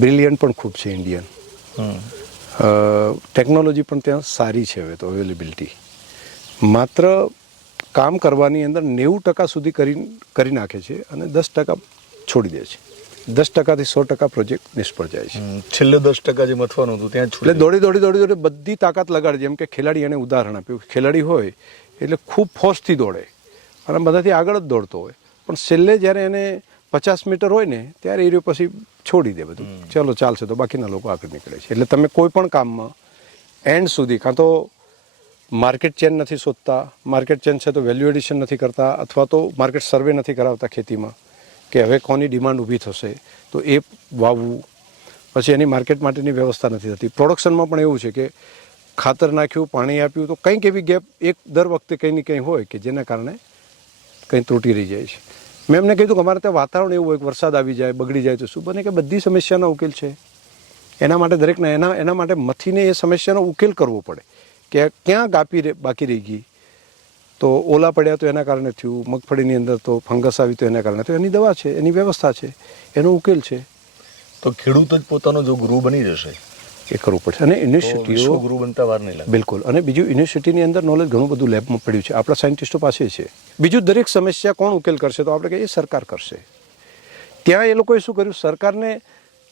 બ્રિલિયન્ટ પણ ખૂબ છે ઇન્ડિયન, ટેકનોલોજી પણ ત્યાં સારી છે હવે તો અવેલેબિલિટી, માત્ર કામ કરવાની અંદર 90% સુધી કરી નાખે છે અને 10% છોડી દે છે. 10%થી 100% પ્રોજેક્ટ નિષ્ફળ જાય છે. છેલ્લે 10% જે મથવાનું હતું ત્યાં એટલે દોડી બધી તાકાત લગાડે. જેમ કે ખેલાડી, એને ઉદાહરણ આપ્યું, ખેલાડી હોય એટલે ખૂબ ફોર્સથી દોડે અને બધાથી આગળ જ દોડતો હોય, પણ છેલ્લે જ્યારે એને 50 મીટર હોય ને ત્યારે એ પછી છોડી દે બધું, ચાલો ચાલશે, તો બાકીના લોકો આગળ નીકળે છે. એટલે તમે કોઈ પણ કામમાં એન્ડ સુધી કાં તો માર્કેટ ચેન નથી શોધતા, માર્કેટ ચેન છે તો વેલ્યુ એડિશન નથી કરતા, અથવા તો માર્કેટ સર્વે નથી કરાવતા ખેતીમાં કે હવે કોની ડિમાન્ડ ઊભી થશે તો એ વાવવું, પછી એની માર્કેટ માટેની વ્યવસ્થા નથી થતી. પ્રોડક્શનમાં પણ એવું છે કે ખાતર નાખ્યું, પાણી આપ્યું, તો કંઈક એવી ગેપ એક દર વખતે કંઈ ને કંઈ હોય કે જેના કારણે કંઈ ત્રુટી રહી જાય છે. મેં એમને કીધું કે અમારે ત્યાં વાતાવરણ એવું હોય કે વરસાદ આવી જાય, બગડી જાય તો શું બને? કે બધી સમસ્યાનો ઉકેલ છે. એના માટે દરેકને એના માટે મથીને એ સમસ્યાનો ઉકેલ કરવો પડે કે ક્યાં બાકી રહી ગઈ, તો ઓલા પડ્યા તો એના કારણે થયું, મગફળીની અંદર તો ફંગસ આવી તો એના કારણે થયું. એની દવા છે, એની વ્યવસ્થા છે, એનો ઉકેલ છે. તો ખેડૂત જ પોતાનો જો ગુરુ બની જશે એ કરવું પડશે. અને યુનિવર્સિટીઓ ગુરુ બનતા વાર નહીં લાગે. બિલકુલ. અને બીજું, યુનિવર્સિટીની અંદર નોલેજ ઘણું બધું લેબમાં પડ્યું છે, આપણા સાયન્ટિસ્ટો પાસે છે. બીજું, દરેક સમસ્યા કોણ ઉકેલ કરશે? તો આપણે કહીએ સરકાર કરશે. ત્યાં એ લોકોએ શું કર્યું?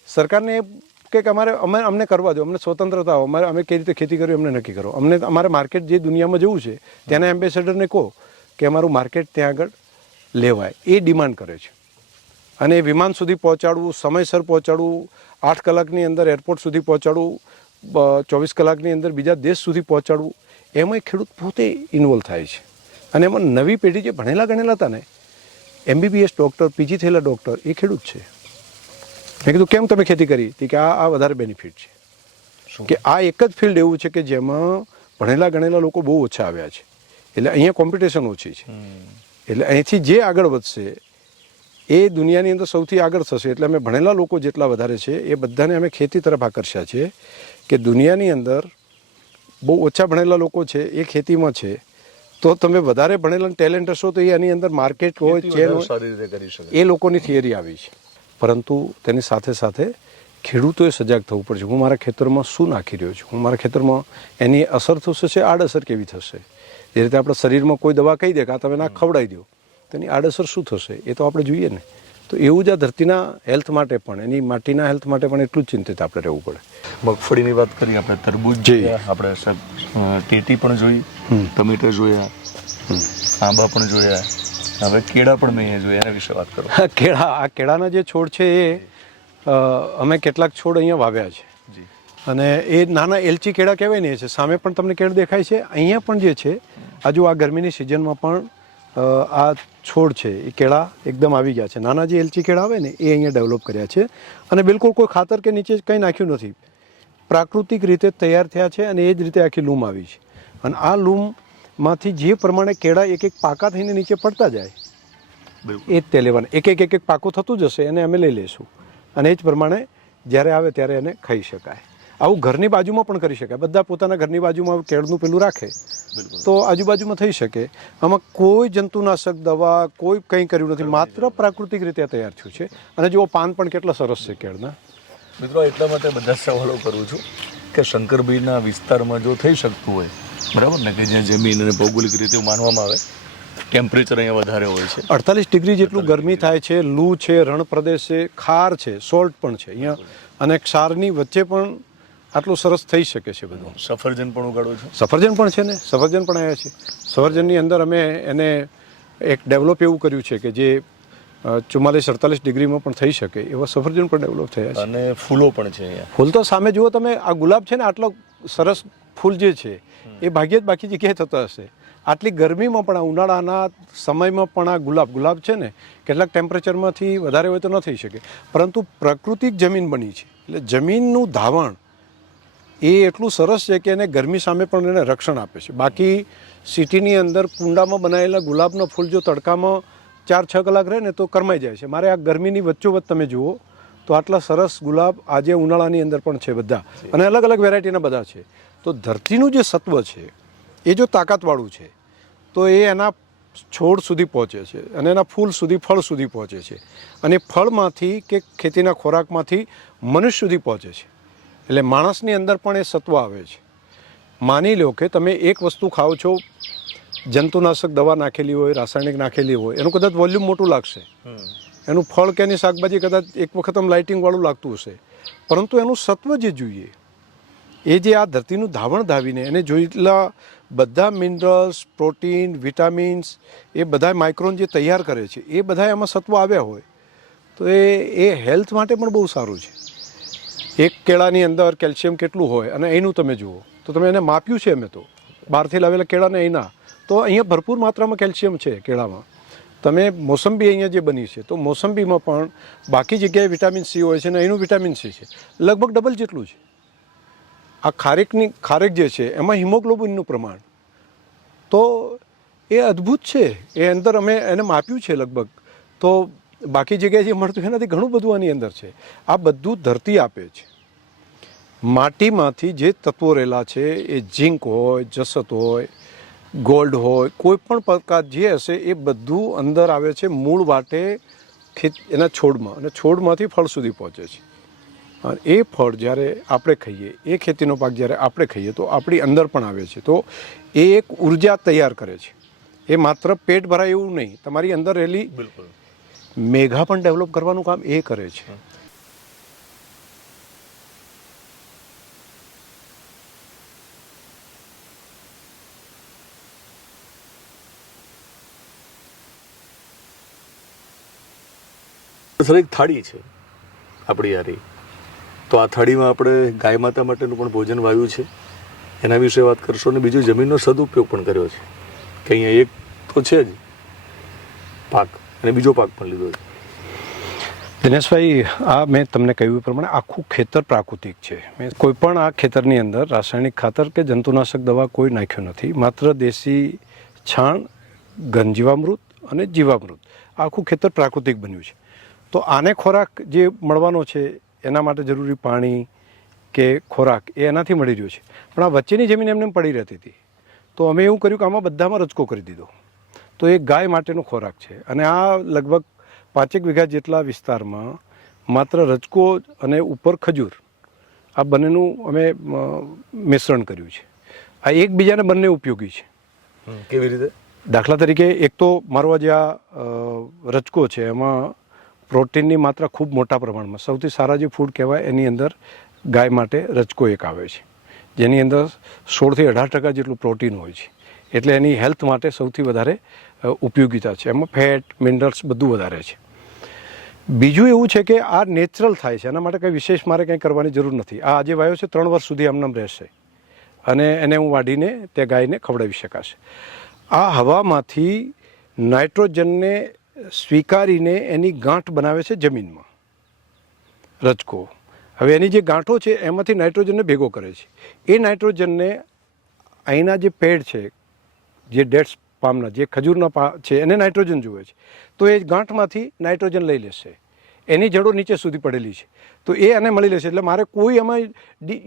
સરકારને કે અમને કરવા દો, અમને સ્વતંત્રતા આપો, અમે કઈ રીતે ખેતી કરવી અમને નક્કી કરો, અમારે માર્કેટ જે દુનિયામાં જવું છે ત્યાંના એમ્બેસેડરને કહો કે અમારું માર્કેટ ત્યાં આગળ લેવાય, એ ડિમાન્ડ કરે છે. અને વિમાન સુધી પહોંચાડવું, સમયસર પહોંચાડવું, 8 કલાકની અંદર એરપોર્ટ સુધી પહોંચાડવું, 24 કલાકની અંદર બીજા દેશ સુધી પહોંચાડવું, એમાં ખેડૂત પોતે ઇન્વોલ્વ થાય છે. અને એમાં નવી પેઢી જે ભણેલા ગણેલા હતા ને, MBBS ડૉક્ટર, PG થયેલા ડૉક્ટર, એ ખેડૂત છે. મેં કીધું કેમ તમે ખેતી કરી? કે આ વધારે બેનિફિટ છે. કે આ એક જ ફિલ્ડ એવું છે કે જેમાં ભણેલા ગણેલા લોકો બહુ ઓછા આવ્યા છે, એટલે અહીંયા કોમ્પિટિશન ઓછી છે, એટલે અહીંથી જે આગળ વધશે એ દુનિયાની અંદર સૌથી આગળ થશે. એટલે અમે ભણેલા લોકો જેટલા વધારે છે એ બધાને અમે ખેતી તરફ આકર્ષ્યા છે કે દુનિયાની અંદર બહુ ઓછા ભણેલા લોકો છે એ ખેતીમાં છે, તો તમે વધારે ભણેલા ટેલેન્ટ હશો તો એની અંદર માર્કેટ હોય, ચેન હોય, એ લોકોની થિયરી આવી છે. પરંતુ તેની સાથે સાથે ખેડૂતોએ સજાગ થવું પડશે. હું મારા ખેતરમાં શું નાખી રહ્યો છું, હું મારા ખેતરમાં એની અસર થશે, આડઅસર કેવી થશે? જે રીતે આપણા શરીરમાં કોઈ દવા કહી દે કે આ તમે ના ખવડાવી દો, તેની આડઅસર શું થશે એ તો આપણે જોઈએ ને. તો એવું જ આ ધરતીના હેલ્થ માટે પણ, એની માટીના હેલ્થ માટે પણ એટલું જ ચિંતિત આપણે રહેવું પડે. મગફળીની વાત કરી આપણે, તરબૂચ જોયા, આપણે ટેટી પણ જોઈ, ટમેટા જોયા, આંબા પણ જોયા, હવે કેળા પણ મેં અહીંયા જોયા. એના વિશે વાત કરો. કેળાના જે છોડ છે એ અમે કેટલાક છોડ અહીંયા વાવ્યા છે, અને એ નાના એલચી કેળા કહેવાય ને, એ છે. સામે પણ તમને કેળ દેખાય છે, અહીંયા પણ જે છે આજુ આ ગરમીની સિઝનમાં પણ આ છોડ છે એ કેળા એકદમ આવી ગયા છે. નાના જે એલચી કેળા આવે ને એ અહીંયા ડેવલપ કર્યા છે, અને બિલકુલ કોઈ ખાતર કે નીચે કંઈ નાખ્યું નથી, પ્રાકૃતિક રીતે તૈયાર થયા છે, અને એ જ રીતે આખી લૂમ આવી છે. અને આ લૂમમાંથી જે પ્રમાણે કેળા એક એક પાકા થઈને નીચે પડતા જાય એ જ તે લેવાના. એક પાકું થતું જશે એને અમે લઈ લઈશું, અને એ જ પ્રમાણે જ્યારે આવે ત્યારે એને ખાઈ શકાય. આવું ઘરની બાજુમાં પણ કરી શકાય. બધા પોતાના ઘરની બાજુમાં કેળનું પેલું રાખે તો આજુબાજુમાં થઈ શકે. આમાં કોઈ જંતુનાશક દવા, કોઈ કંઈ કર્યું નથી, માત્ર પ્રાકૃતિક રીતે તૈયાર થયું છે. અને જુઓ, પાન પણ કેટલા સરસ છે કેળના. મિત્રો, એટલા માટે બધા સવાલો કરું છું કે શંકરભાઈના વિસ્તારમાં જો થઈ શકતું હોય, બરાબર ને, કે જ્યાં જમીન અને ભૌગોલિક રીતે માનવામાં આવે ટેમ્પરેચર અહીંયા વધારે હોય છે. 48 ડિગ્રી જેટલું ગરમી થાય છે, લૂ છે, રણ પ્રદેશ છે, ખાર છે, સોલ્ટ પણ છે અહીંયા, અને ક્ષારની વચ્ચે પણ આટલું સરસ થઈ શકે છે બધું. સફરજન પણ ઉગાડો છો? સફરજન પણ છે ને, સફરજન પણ આવ્યા છે. સફરજનની અંદર અમે એને એક ડેવલપ એવું કર્યું છે કે જે 44-48 ડિગ્રીમાં પણ થઈ શકે એવા સફરજન પણ ડેવલપ થયા છે. અને ફૂલો પણ છે અહીંયા. ફૂલ તો સામે જુઓ તમે, આ ગુલાબ છે ને, આટલો સરસ ફૂલ જે છે એ ભાગ્યે જ બાકી જગ્યાએ થતા હશે. આટલી ગરમીમાં પણ, આ ઉનાળાના સમયમાં પણ આ ગુલાબ છે ને, કેટલાક ટેમ્પરેચરમાંથી વધારે હોય તો ન થઈ શકે, પરંતુ પ્રાકૃતિક જમીન બની છે એટલે જમીનનું ધાવણ એ એટલું સરસ છે કે એને ગરમી સામે પણ એને રક્ષણ આપે છે. બાકી સિટીની અંદર કુંડામાં બનાવેલા ગુલાબનો ફૂલ જો તડકામાં 4-6 કલાક રહે ને તો કરમાઈ જાય છે. મારે આ ગરમીની વચ્ચોવચ્ચ તમે જુઓ તો આટલા સરસ ગુલાબ આજે ઉનાળાની અંદર પણ છે બધા, અને અલગ અલગ વેરાયટીના બધા છે. તો ધરતીનું જે સત્વ છે એ જો તાકાતવાળું છે તો એ એના છોડ સુધી પહોંચે છે, અને એના ફૂલ સુધી, ફળ સુધી પહોંચે છે, અને ફળમાંથી કે ખેતીના ખોરાકમાંથી મનુષ્ય સુધી પહોંચે છે. એટલે માણસની અંદર પણ એ સત્વ આવે છે. માની લો કે તમે એક વસ્તુ ખાઓ છો, જંતુનાશક દવા નાખેલી હોય, રાસાયણિક નાખેલી હોય, એનું કદાચ વોલ્યુમ મોટું લાગશે, એનું ફળ કે એની શાકભાજી કદાચ એક વખત આમ લાઇટિંગવાળું લાગતું હશે, પરંતુ એનું સત્વ જે જોઈએ, એ જે આ ધરતીનું ધાવણ ધાવીને એને જોયેલા બધા મિનરલ્સ, પ્રોટીન, વિટામિન્સ, એ બધા માઇક્રોન જે તૈયાર કરે છે, એ બધા એમાં સત્વ આવ્યા હોય તો એ હેલ્થ માટે પણ બહુ સારું છે. એક કેળાની અંદર કેલ્શિયમ કેટલું હોય અને એનું તમે જુઓ તો તમે એને માપ્યું છે અમે તો, બહારથી લાવેલા કેળાને એના, તો અહીંયા ભરપૂર માત્રામાં કેલ્શિયમ છે કેળામાં. તમે મોસંબી અહીંયા જે બની છે તો મોસંબીમાં પણ બાકી જગ્યાએ વિટામિન સી હોય છે અને એનું વિટામિન સી છે લગભગ ડબલ જેટલું છે. આ ખારેક જે છે એમાં હિમોગ્લોબિનનું પ્રમાણ તો એ અદ્ભુત છે. એ અંદર અમે એને માપ્યું છે લગભગ, તો બાકી જગ્યાએ જે મળતું એનાથી ઘણું બધું આની અંદર છે. આ બધું ધરતી આપે છે. માટીમાંથી જે તત્વો રહેલા છે એ ઝીંક હોય, જસત હોય, ગોલ્ડ હોય, કોઈ પણ પ્રકાર જે હશે એ બધું અંદર આવે છે મૂળ વાટે એના છોડમાં, અને છોડમાંથી ફળ સુધી પહોંચે છે. અને એ ફળ જ્યારે આપણે ખાઈએ, એ ખેતીનો પાક જ્યારે આપણે ખાઈએ તો આપણી અંદર પણ આવે છે. તો એ એક ઉર્જા તૈયાર કરે છે. એ માત્ર પેટ ભરાય એવું નહીં, તમારી અંદર રહેલી બિલકુલ મેઘા પણ ડેવલપ કરવાનું કામ એ કરે છે. સર, એક થાળી છે આપણી યારી, તો આ થાળીમાં આપણે ગાય માતા માટેનું પણ ભોજન વાવ્યું છે, એના વિશે વાત કરશો. અને બીજું જમીનનો સદુપયોગ પણ કર્યો છે કે અહીંયા એક તો છે જ પાક અને બીજો પાક પણ લીધો છે. દિનેશભાઈ, આ મેં તમને કહ્યું પ્રમાણે આખું ખેતર પ્રાકૃતિક છે. મેં કોઈ પણ આ ખેતરની અંદર રાસાયણિક ખાતર કે જંતુનાશક દવા કોઈ નાખ્યો નથી. માત્ર દેશી છાણ, ઘનજીવામૃત અને જીવામૃત, આખું ખેતર પ્રાકૃતિક બન્યું છે. તો આને ખોરાક જે મળવાનો છે એના માટે જરૂરી પાણી કે ખોરાક એ એનાથી મળી રહ્યો છે. પણ આ વચ્ચેની જમીન એમને પડી રહેતી હતી, તો અમે એવું કર્યું કે આમાં બધામાં રજકો કરી દીધો. તો એ ગાય માટેનો ખોરાક છે. અને આ લગભગ 5 વીઘા જેટલા વિસ્તારમાં માત્ર રજકો અને ઉપર ખજૂર, આ બંનેનું અમે મિશ્રણ કર્યું છે. આ એકબીજાને બંને ઉપયોગી છે. કેવી રીતે? દાખલા તરીકે એક તો મારો જે આ રજકો છે એમાં પ્રોટીનની માત્રા ખૂબ મોટા પ્રમાણમાં, સૌથી સારા જે ફૂડ કહેવાય એની અંદર ગાય માટે રજકો એક આવે છે, જેની અંદર 16 થી 18% જેટલું પ્રોટીન હોય છે. એટલે એની હેલ્થ માટે સૌથી વધારે ઉપયોગિતા છે. એમાં ફેટ, મિનરલ્સ બધું વધારે છે. બીજું એવું છે કે આ નેચરલ થાય છે, એના માટે કંઈ વિશેષ મારે કંઈ કરવાની જરૂર નથી. આ આજે વાયો છે 3 વર્ષ સુધી આમનામ રહેશે, અને એને હું વાઢીને તે ગાયને ખવડાવી શકાશે. આ હવામાંથી નાઇટ્રોજનને સ્વીકારીને એની ગાંઠ બનાવે છે જમીનમાં રજકો. હવે એની જે ગાંઠો છે એમાંથી નાઇટ્રોજનને ભેગો કરે છે. એ નાઇટ્રોજનને અહીંના જે પેડ છે, જે ડેટ્સ પામના, જે ખજૂરના છે, એને નાઇટ્રોજન જોઈએ છે, તો એ ગાંઠમાંથી નાઇટ્રોજન લઈ લેશે. એની જડો નીચે સુધી પડેલી છે, તો એ આને મળી લેશે. એટલે મારે કોઈ એમાં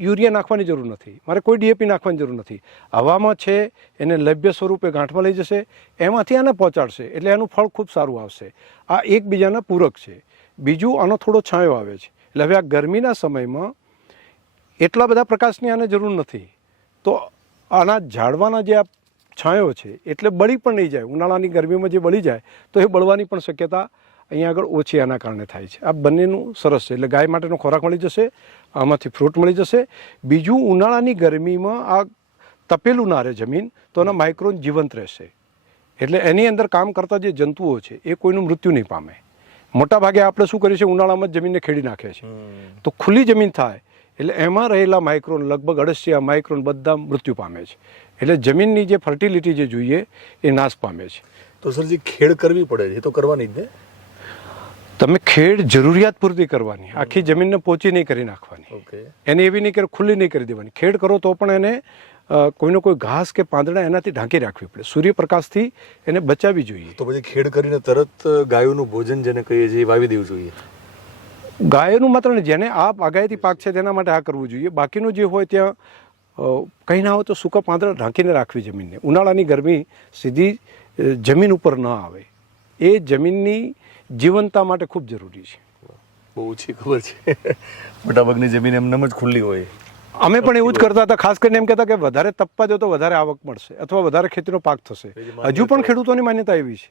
યુરિયા નાખવાની જરૂર નથી, મારે કોઈ ડીએપી નાખવાની જરૂર નથી. હવામાં છે એને લભ્ય સ્વરૂપે ગાંઠમાં લઈ જશે, એમાંથી આને પહોંચાડશે, એટલે એનું ફળ ખૂબ સારું આવશે. આ એકબીજાના પૂરક છે. બીજું, આનો થોડો છાંયો આવે છે. એટલે હવે આ ગરમીના સમયમાં એટલા બધા પ્રકાશની આને જરૂર નથી, તો આના ઝાડવાના જે આ છાંયો છે એટલે બળી પણ નહીં જાય. ઉનાળાની ગરમીમાં જે બળી જાય તો એ બળવાની પણ શક્યતા અહીંયા આગળ ઓછી આના કારણે થાય છે. આ બંનેનું સરસ છે. એટલે ગાય માટેનો ખોરાક મળી જશે, આમાંથી ફ્રૂટ મળી જશે. બીજું, ઉનાળાની ગરમીમાં આ તપેલું ના રહે જમીન તો એના માઇક્રોન જીવંત રહેશે. એટલે એની અંદર કામ કરતા જે જંતુઓ છે એ કોઈનું મૃત્યુ નહીં પામે. મોટા ભાગે આપણે શું કરીએ છીએ, ઉનાળામાં જ જમીનને ખેડી નાખીએ છીએ. તો ખુલ્લી જમીન થાય એટલે એમાં રહેલા માઇક્રોન, લગભગ 800 માઇક્રોન બધા મૃત્યુ પામે છે. એટલે જમીનની જે ફર્ટિલિટી જે જોઈએ એ નાશ પામે છે. તો સરજી ખેડ કરવી પડે છે, એ તો કરવાની જ ને. તમે ખેડ જરૂરિયાત પૂરતી કરવાની, આખી જમીનને પોચી નહીં કરી નાખવાની. ઓકે. એને એવી નહીં કે ખુલ્લી નહીં કરી દેવાની. ખેડ કરો તો પણ એને કોઈનો કોઈ ઘાસ કે પાંદડા એનાથી ઢાંકી રાખવી પડે. સૂર્યપ્રકાશથી એને બચાવવી જોઈએ. તો પછી ખેડ કરીને તરત ગાયોનું ભોજન જેને કહીએ છીએ એ વાવી દેવું જોઈએ. ગાયોનું માત્ર ને, જેને આ બાગાયતી પાક છે તેના માટે આ કરવું જોઈએ. બાકીનું જે હોય ત્યાં કંઈ ના હોય તો સૂકા પાંદડા ઢાંકીને રાખવી જમીનને. ઉનાળાની ગરમી સીધી જમીન ઉપર ન આવે, એ જમીનની જીવનતા માટે ખૂબ જરૂરી છે. બહુ ઓછી ખબર છે. મોટાભાગની જમીન એમનેમ જ ખુલ્લી હોય. અમે પણ એવું જ કરતા હતા. ખાસ કરીને એમ કહેતા કે વધારે તપવા જો તો વધારે આવક મળશે અથવા વધારે ખેતીનો પાક થશે. હજુ પણ ખેડૂતોની માન્યતા એવી છે.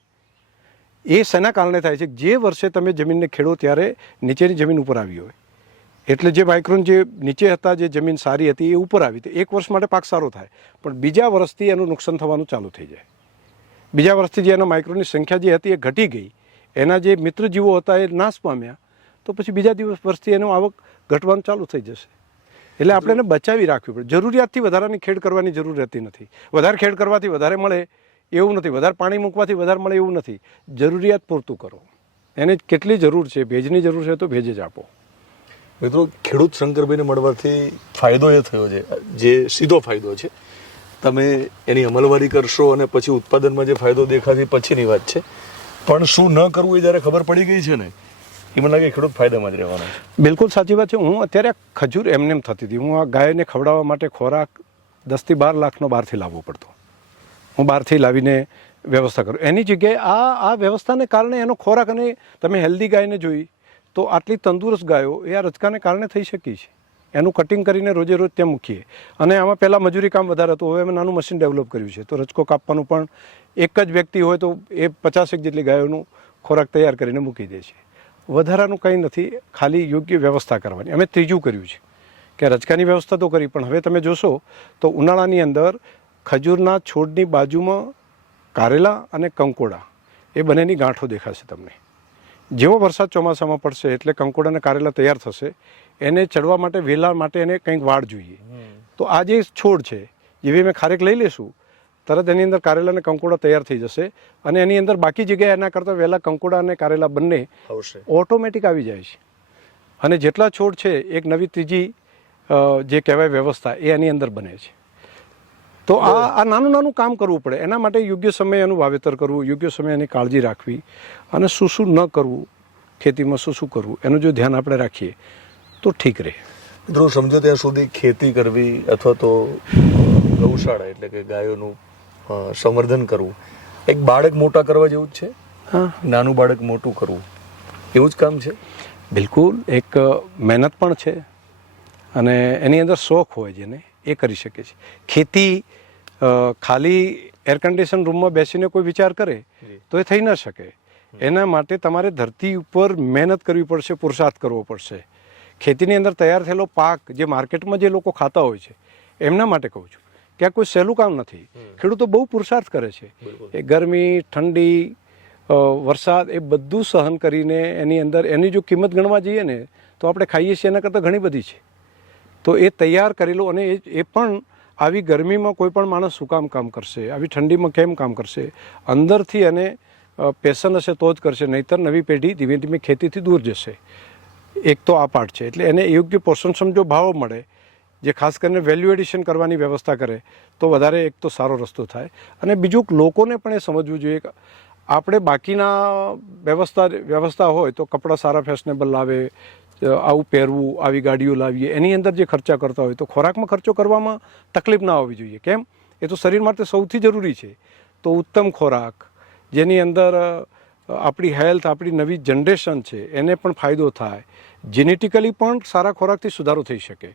એ શેના કારણે થાય છે? જે વર્ષે તમે જમીનને ખેડો ત્યારે નીચેની જમીન ઉપર આવી હોય, એટલે જે માઇક્રોન જે નીચે હતા, જે જમીન સારી હતી એ ઉપર આવી. તો એક વર્ષ માટે પાક સારો થાય, પણ બીજા વર્ષથી એનું નુકસાન થવાનું ચાલુ થઈ જાય. બીજા વર્ષથી જે એના માઇક્રોનની સંખ્યા જે હતી એ ઘટી ગઈ, એના જે મિત્રજીવો હતા એ નાશ પામ્યા, તો પછી બીજા વર્ષથી એનું આવક ઘટવાનું ચાલુ થઈ જશે. એટલે આપણે એને બચાવી રાખવી પડે. જરૂરિયાતથી વધારાની ખેડ કરવાની જરૂર રહેતી નથી. વધારે ખેડ કરવાથી વધારે મળે એવું નથી, વધારે પાણી મૂકવાથી વધારે મળે એવું નથી. જરૂરિયાત પૂરતું કરો. એને કેટલી જરૂર છે, ભેજની જરૂર છે તો ભેજ જ આપો. મિત્રો, ખેડૂત શંકરભાઈને મળવાથી ફાયદો એ થયો છે, જે સીધો ફાયદો છે. તમે એની અમલવારી કરશો અને પછી ઉત્પાદનમાં જે ફાયદો દેખાશે પછીની વાત છે, પણ શું ન કરવું એ જ્યારે ખબર પડી ગઈ છે ને, એ મને લાગે ખેડૂત ફાયદામાં જ રહેવાનો છે. બિલકુલ સાચી વાત છે. હું અત્યારે ખજૂર એમને એમ થતી હતી. હું આ ગાયને ખવડાવવા માટે ખોરાક 10 થી 12 લાખનો બહારથી લાવવો પડતો. હું બહારથી લાવીને વ્યવસ્થા કરું. એની જગ્યાએ આ વ્યવસ્થાને કારણે એનો ખોરાક, અને તમે હેલ્ધી ગાયને જોઈ તો આટલી તંદુરસ્ત ગાયો એ આ રચકાને કારણે થઈ શકી છે. એનું કટિંગ કરીને રોજે રોજ ત્યાં મૂકીએ. અને આમાં પહેલાં મજૂરી કામ વધારે હતું, હવે અમે નાનું મશીન ડેવલપ કર્યું છે. તો રચકો કાપવાનું પણ એક જ વ્યક્તિ હોય તો એ 50 જેટલી ગાયોનું ખોરાક તૈયાર કરીને મૂકી દે છે. વધારાનું કંઈ નથી, ખાલી યોગ્ય વ્યવસ્થા કરવાની. અમે ત્રીજું કર્યું છે કે રચકાની વ્યવસ્થા તો કરી, પણ હવે તમે જોશો તો ઉનાળાની અંદર ખજૂરના છોડની બાજુમાં કારેલા અને કંકોડા એ બંનેની ગાંઠો દેખાશે તમને. જેવો વરસાદ ચોમાસામાં પડશે એટલે કંકોડા અને કારેલા તૈયાર થશે. એને ચડવા માટે, વેલા માટે એને કંઈક વાડ જોઈએ. તો આ જે છોડ છે, જેવી અમે ખારેક લઈ લેશું તરત એની અંદર કારેલા અને કંકોડા તૈયાર થઈ જશે. અને એની અંદર બાકી જગ્યાએ એના કરતાં વહેલા કંકોડા અને કારેલા બંને ઓટોમેટિક આવી જાય છે. અને જેટલા છોડ છે, એક નવી ત્રીજી જે કહેવાય વ્યવસ્થા એ એની અંદર બને છે. તો આ નાનું નાનું કામ કરવું પડે. એના માટે યોગ્ય સમયે એનું વાવેતર કરવું, યોગ્ય સમયે એની કાળજી રાખવી, અને શું શું ન કરવું, ખેતીમાં શું શું કરવું, એનું જો ધ્યાન આપણે રાખીએ તો ઠીક રહે. મિત્રો, સમજો ત્યાં સુધી ખેતી કરવી અથવા તો ગૌશાળા એટલે કે ગાયોનું સંવર્ધન કરવું એક બાળક મોટા કરવા જેવું જ છે. નાનું બાળક મોટું કરવું એવું જ કામ છે. બિલકુલ. એક મહેનત પણ છે અને એની અંદર શોખ હોય જેને એ કરી શકે છે. ખેતી ખાલી એર કન્ડિશન રૂમમાં બેસીને કોઈ વિચાર કરે તો એ થઈ ન શકે. એના માટે તમારે ધરતી ઉપર મહેનત કરવી પડશે, પુરુષાર્થ કરવો પડશે. ખેતીની અંદર તૈયાર થયેલો પાક જે માર્કેટમાં જે લોકો ખાતા હોય છે એમના માટે કહું છું કે આ કોઈ સહેલું કામ નથી. ખેડૂતો બહુ પુરુષાર્થ કરે છે. એ ગરમી, ઠંડી, વરસાદ એ બધું સહન કરીને એની અંદર એની જો કિંમત ગણવા જઈએ ને તો આપણે ખાઈએ છીએ એના કરતાં ઘણી બધી છે. તો એ તૈયાર કરેલું, અને એ પણ આવી ગરમીમાં કોઈ પણ માણસ શું કામ કરશે, આવી ઠંડીમાં કેમ કામ કરશે? અંદરથી એને પેશન હશે તો જ કરશે, નહીંતર નવી પેઢી ધીમે ધીમે ખેતીથી દૂર જશે. એક તો આ પાર્ટ છે. એટલે એને યોગ્ય પોષણક્ષમ જો ભાવ મળે, જે ખાસ કરીને વેલ્યુ એડિશન કરવાની વ્યવસ્થા કરે તો વધારે એક તો સારો રસ્તો થાય. અને બીજું લોકોને પણ એ સમજવું જોઈએ કે આપણે બાકીના વ્યવસ્થા હોય તો કપડાં સારા ફેશનેબલ લાવે, આવું પહેરવું, આવી ગાડીઓ લાવીએ, એની અંદર જે ખર્ચા કરતા હોય તો ખોરાકમાં ખર્ચો કરવામાં તકલીફ ના આવવી જોઈએ. કેમ? એ તો શરીર માટે સૌથી જરૂરી છે. તો ઉત્તમ ખોરાક જેની અંદર આપણી હેલ્થ, આપણી નવી જનરેશન છે એને પણ ફાયદો થાય, જેનેટિકલી પણ સારા ખોરાકથી સુધારો થઈ શકે.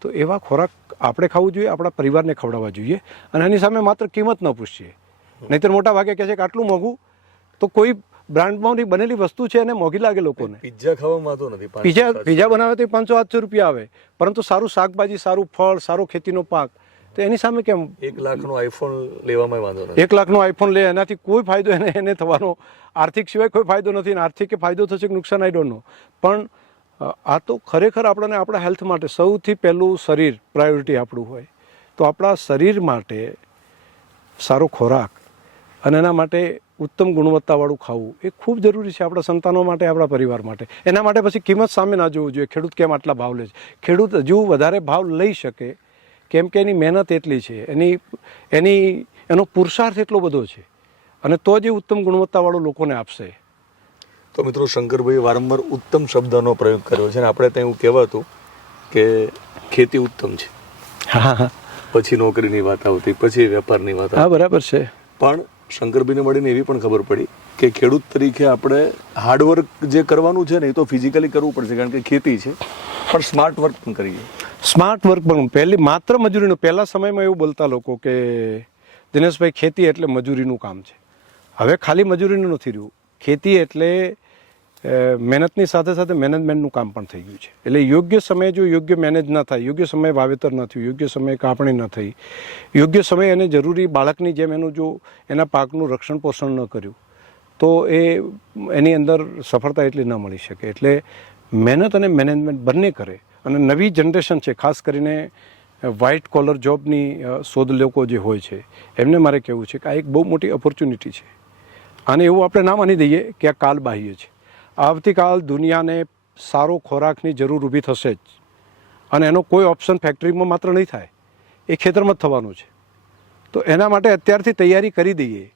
તો એવા ખોરાક આપણે ખાવું જોઈએ, આપણા પરિવારને ખવડાવવા જોઈએ અને એની સામે માત્ર કિંમત ન પૂછીએ. નહીંતર મોટા ભાગે કહે છે કે આટલું મોંઘું, તો કોઈ બ્રાન્ડમાં બનેલી વસ્તુ છે એને મોંઘી લાગે લોકોને. પિઝા ખાવામાં વાંધો નથી, પીઝા બનાવે તો 500-800 રૂપિયા આવે, પરંતુ સારું શાકભાજી, સારું ફળ, સારો ખેતીનો પાક, તો એની સામે કેમ 1 લાખનો આઈફોન લેવામાં વાંધો નથી. 1 લાખનો આઈફોન લે એનાથી કોઈ ફાયદો એને થવાનો આર્થિક સિવાય કોઈ ફાયદો નથી. અને આર્થિક ફાયદો થશે કે નુકસાન, આઈ ડોન્ટ નો. પણ આ તો ખરેખર આપણને આપણા હેલ્થ માટે સૌથી પહેલું શરીર પ્રાયોરિટી આપણું હોય, તો આપણા શરીર માટે સારો ખોરાક અને એના માટે ઉત્તમ ગુણવત્તાવાળું ખાવું એ ખૂબ જરૂરી છે આપણા સંતાનો માટે, આપણા પરિવાર માટે. એના માટે પછી કિંમત સામે ના જોવું જોઈએ, ખેડૂત કેમ આટલા ભાવ લે છે. ખેડૂત હજુ વધારે ભાવ લઈ શકે કેમ કે એની મહેનત એટલી છે, એનો પુરુષાર્થ એટલો બધો છે, અને તો જ એ ઉત્તમ ગુણવત્તાવાળું લોકોને આપશે. તો મિત્રો, શંકરભાઈ વારંવાર ઉત્તમ શબ્દનો પ્રયોગ કર્યો છે, અને આપણે ત્યાં એવું કહેવાતું કે ખેતી ઉત્તમ છે, પછી નોકરીની વાત આવતી, પછી વેપારની વાત આવતી. હા, બરાબર છે. પણ શંકરભાઈને મળીને એવી પણ ખબર પડી કે ખેડૂત તરીકે આપણે હાર્ડવર્ક જે કરવાનું છે ને એ તો ફિઝિકલી કરવું પડશે, કારણ કે ખેતી છે, પણ સ્માર્ટ વર્ક પણ કરીએ. સ્માર્ટ વર્ક પણ પહેલી માત્ર મજૂરીનું, પહેલા સમયમાં એવું બોલતા લોકો કે દિનેશભાઈ ખેતી એટલે મજૂરીનું કામ છે. હવે ખાલી મજૂરીનું નથી રહ્યું, ખેતી એટલે મહેનતની સાથે સાથે મેનેજમેન્ટનું કામ પણ થઈ ગયું છે. એટલે યોગ્ય સમયે જો યોગ્ય મેનેજ ન થાય, યોગ્ય સમયે વાવેતર ન થયું, યોગ્ય સમયે કાપણી ન થઈ, યોગ્ય સમયે એને જરૂરી બાળકની જેમ એનું જો એના પાકનું રક્ષણ પોષણ ન કર્યું, તો એની અંદર સફળતા એટલી ન મળી શકે. એટલે મહેનત અને મેનેજમેન્ટ બંને કરે. અને નવી જનરેશન છે, ખાસ કરીને વ્હાઇટ કોલર જોબની શોધ લોકો જે હોય છે, એમને મારે કહેવું છે કે આ એક બહુ મોટી ઓપોર્ચ્યુનિટી છે. અને એવું આપણે ના માની દઈએ કે આ કાલબાહ્ય છે. આવતીકાલ દુનિયાને સારો ખોરાકની જરૂર ઊભી થશે જ, અને એનો કોઈ ઓપ્શન ફેક્ટરીમાં માત્ર નહીં થાય, એ ખેતરમાં જ થવાનું છે. તો એના માટે અત્યારથી તૈયારી કરી દઈએ.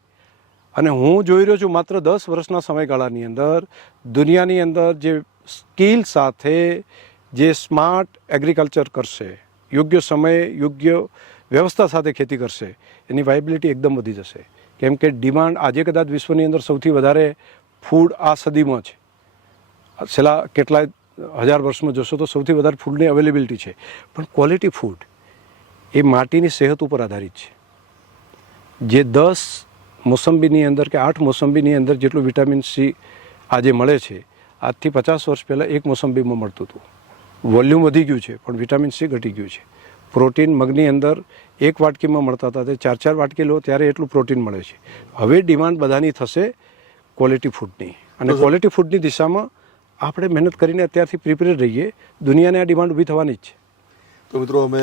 અને હું જોઈ રહ્યો છું માત્ર 10 વર્ષના સમયગાળાની અંદર દુનિયાની અંદર જે સ્કિલ સાથે જે સ્માર્ટ એગ્રીકલ્ચર કરશે, યોગ્ય સમયે યોગ્ય વ્યવસ્થા સાથે ખેતી કરશે, એની વાયબિલિટી એકદમ વધી જશે. કેમ કે ડિમાન્ડ આજે કદાચ વિશ્વની અંદર સૌથી વધારે ફૂડ આ સદીમાં છે. છેલ્લા કેટલાય હજાર વર્ષમાં જશો તો સૌથી વધારે ફૂડની અવેલેબિલિટી છે, પણ ક્વોલિટી ફૂડ એ માટીની સેહત ઉપર આધારિત છે. જે 10 મોસંબીની અંદર કે 8 મોસંબીની અંદર જેટલું વિટામિન સી આજે મળે છે, આજથી 50 વર્ષ પહેલાં 1 મોસંબીમાં મળતું હતું. વોલ્યુમ વધી ગયું છે, પણ વિટામિન સી ઘટી ગયું છે. પ્રોટીન મગની અંદર 1 વાટકીમાં મળતા હતા, તે 4-4 વાટકી લો ત્યારે એટલું પ્રોટીન મળે છે. હવે ડિમાન્ડ બધાની થશે ક્વોલિટી ફૂડની, અને ક્વોલિટી ફૂડની દિશામાં આપણે મહેનત કરીને અત્યારથી પ્રિપેર રહીએ. દુનિયાને આ ડિમાન્ડ ઊભી થવાની જ છે. તો મિત્રો, અમે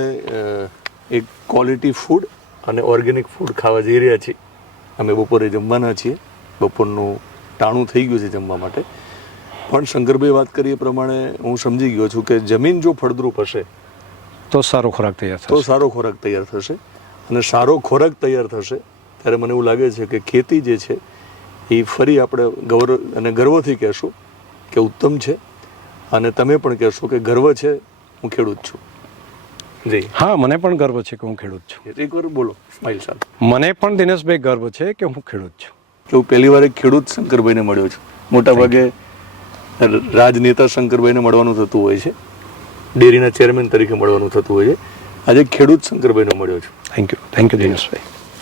એક ક્વોલિટી ફૂડ અને ઓર્ગેનિક ફૂડ ખાવા જઈ રહ્યા છીએ. અમે બપોરે જમવાના છીએ, બપોરનું ટાણું થઈ ગયું છે જમવા માટે. પણ શંકરભાઈ વાત કરી એ પ્રમાણે હું સમજી ગયો છું કે જમીન જો ફળદ્રુપ હશે તો સારો ખોરાક તૈયાર થશે. તો સારો ખોરાક તૈયાર થશે, અને સારો ખોરાક તૈયાર થશે ત્યારે મને એવું લાગે છે કે ખેતી જે છે એ ફરી આપણે ગર્વથી કહેશું કે ઉત્તમ છે, અને તમે પણ કહેશો કે ગર્વ છે, હું ખેડૂત છું. જી હા, મને પણ ગર્વ છે કે હું ખેડૂત છું. એકવાર બોલો સ્માઇલ સાથે. મને પણ દિનેશભાઈ ગર્વ છે કે હું ખેડૂત છું. કે હું પહેલી વાર એક ખેડૂત શંકરભાઈને મળ્યો છું. મોટા ભાગે રાજનેતા શંકરભાઈને મળવાનું થતું હોય છે, ડેરીના ચેરમેન તરીકે મળવાનું થતું હોય છે. આજે ખેડૂત શંકરભાઈને મળ્યો છું. Thank you Dineshbhai.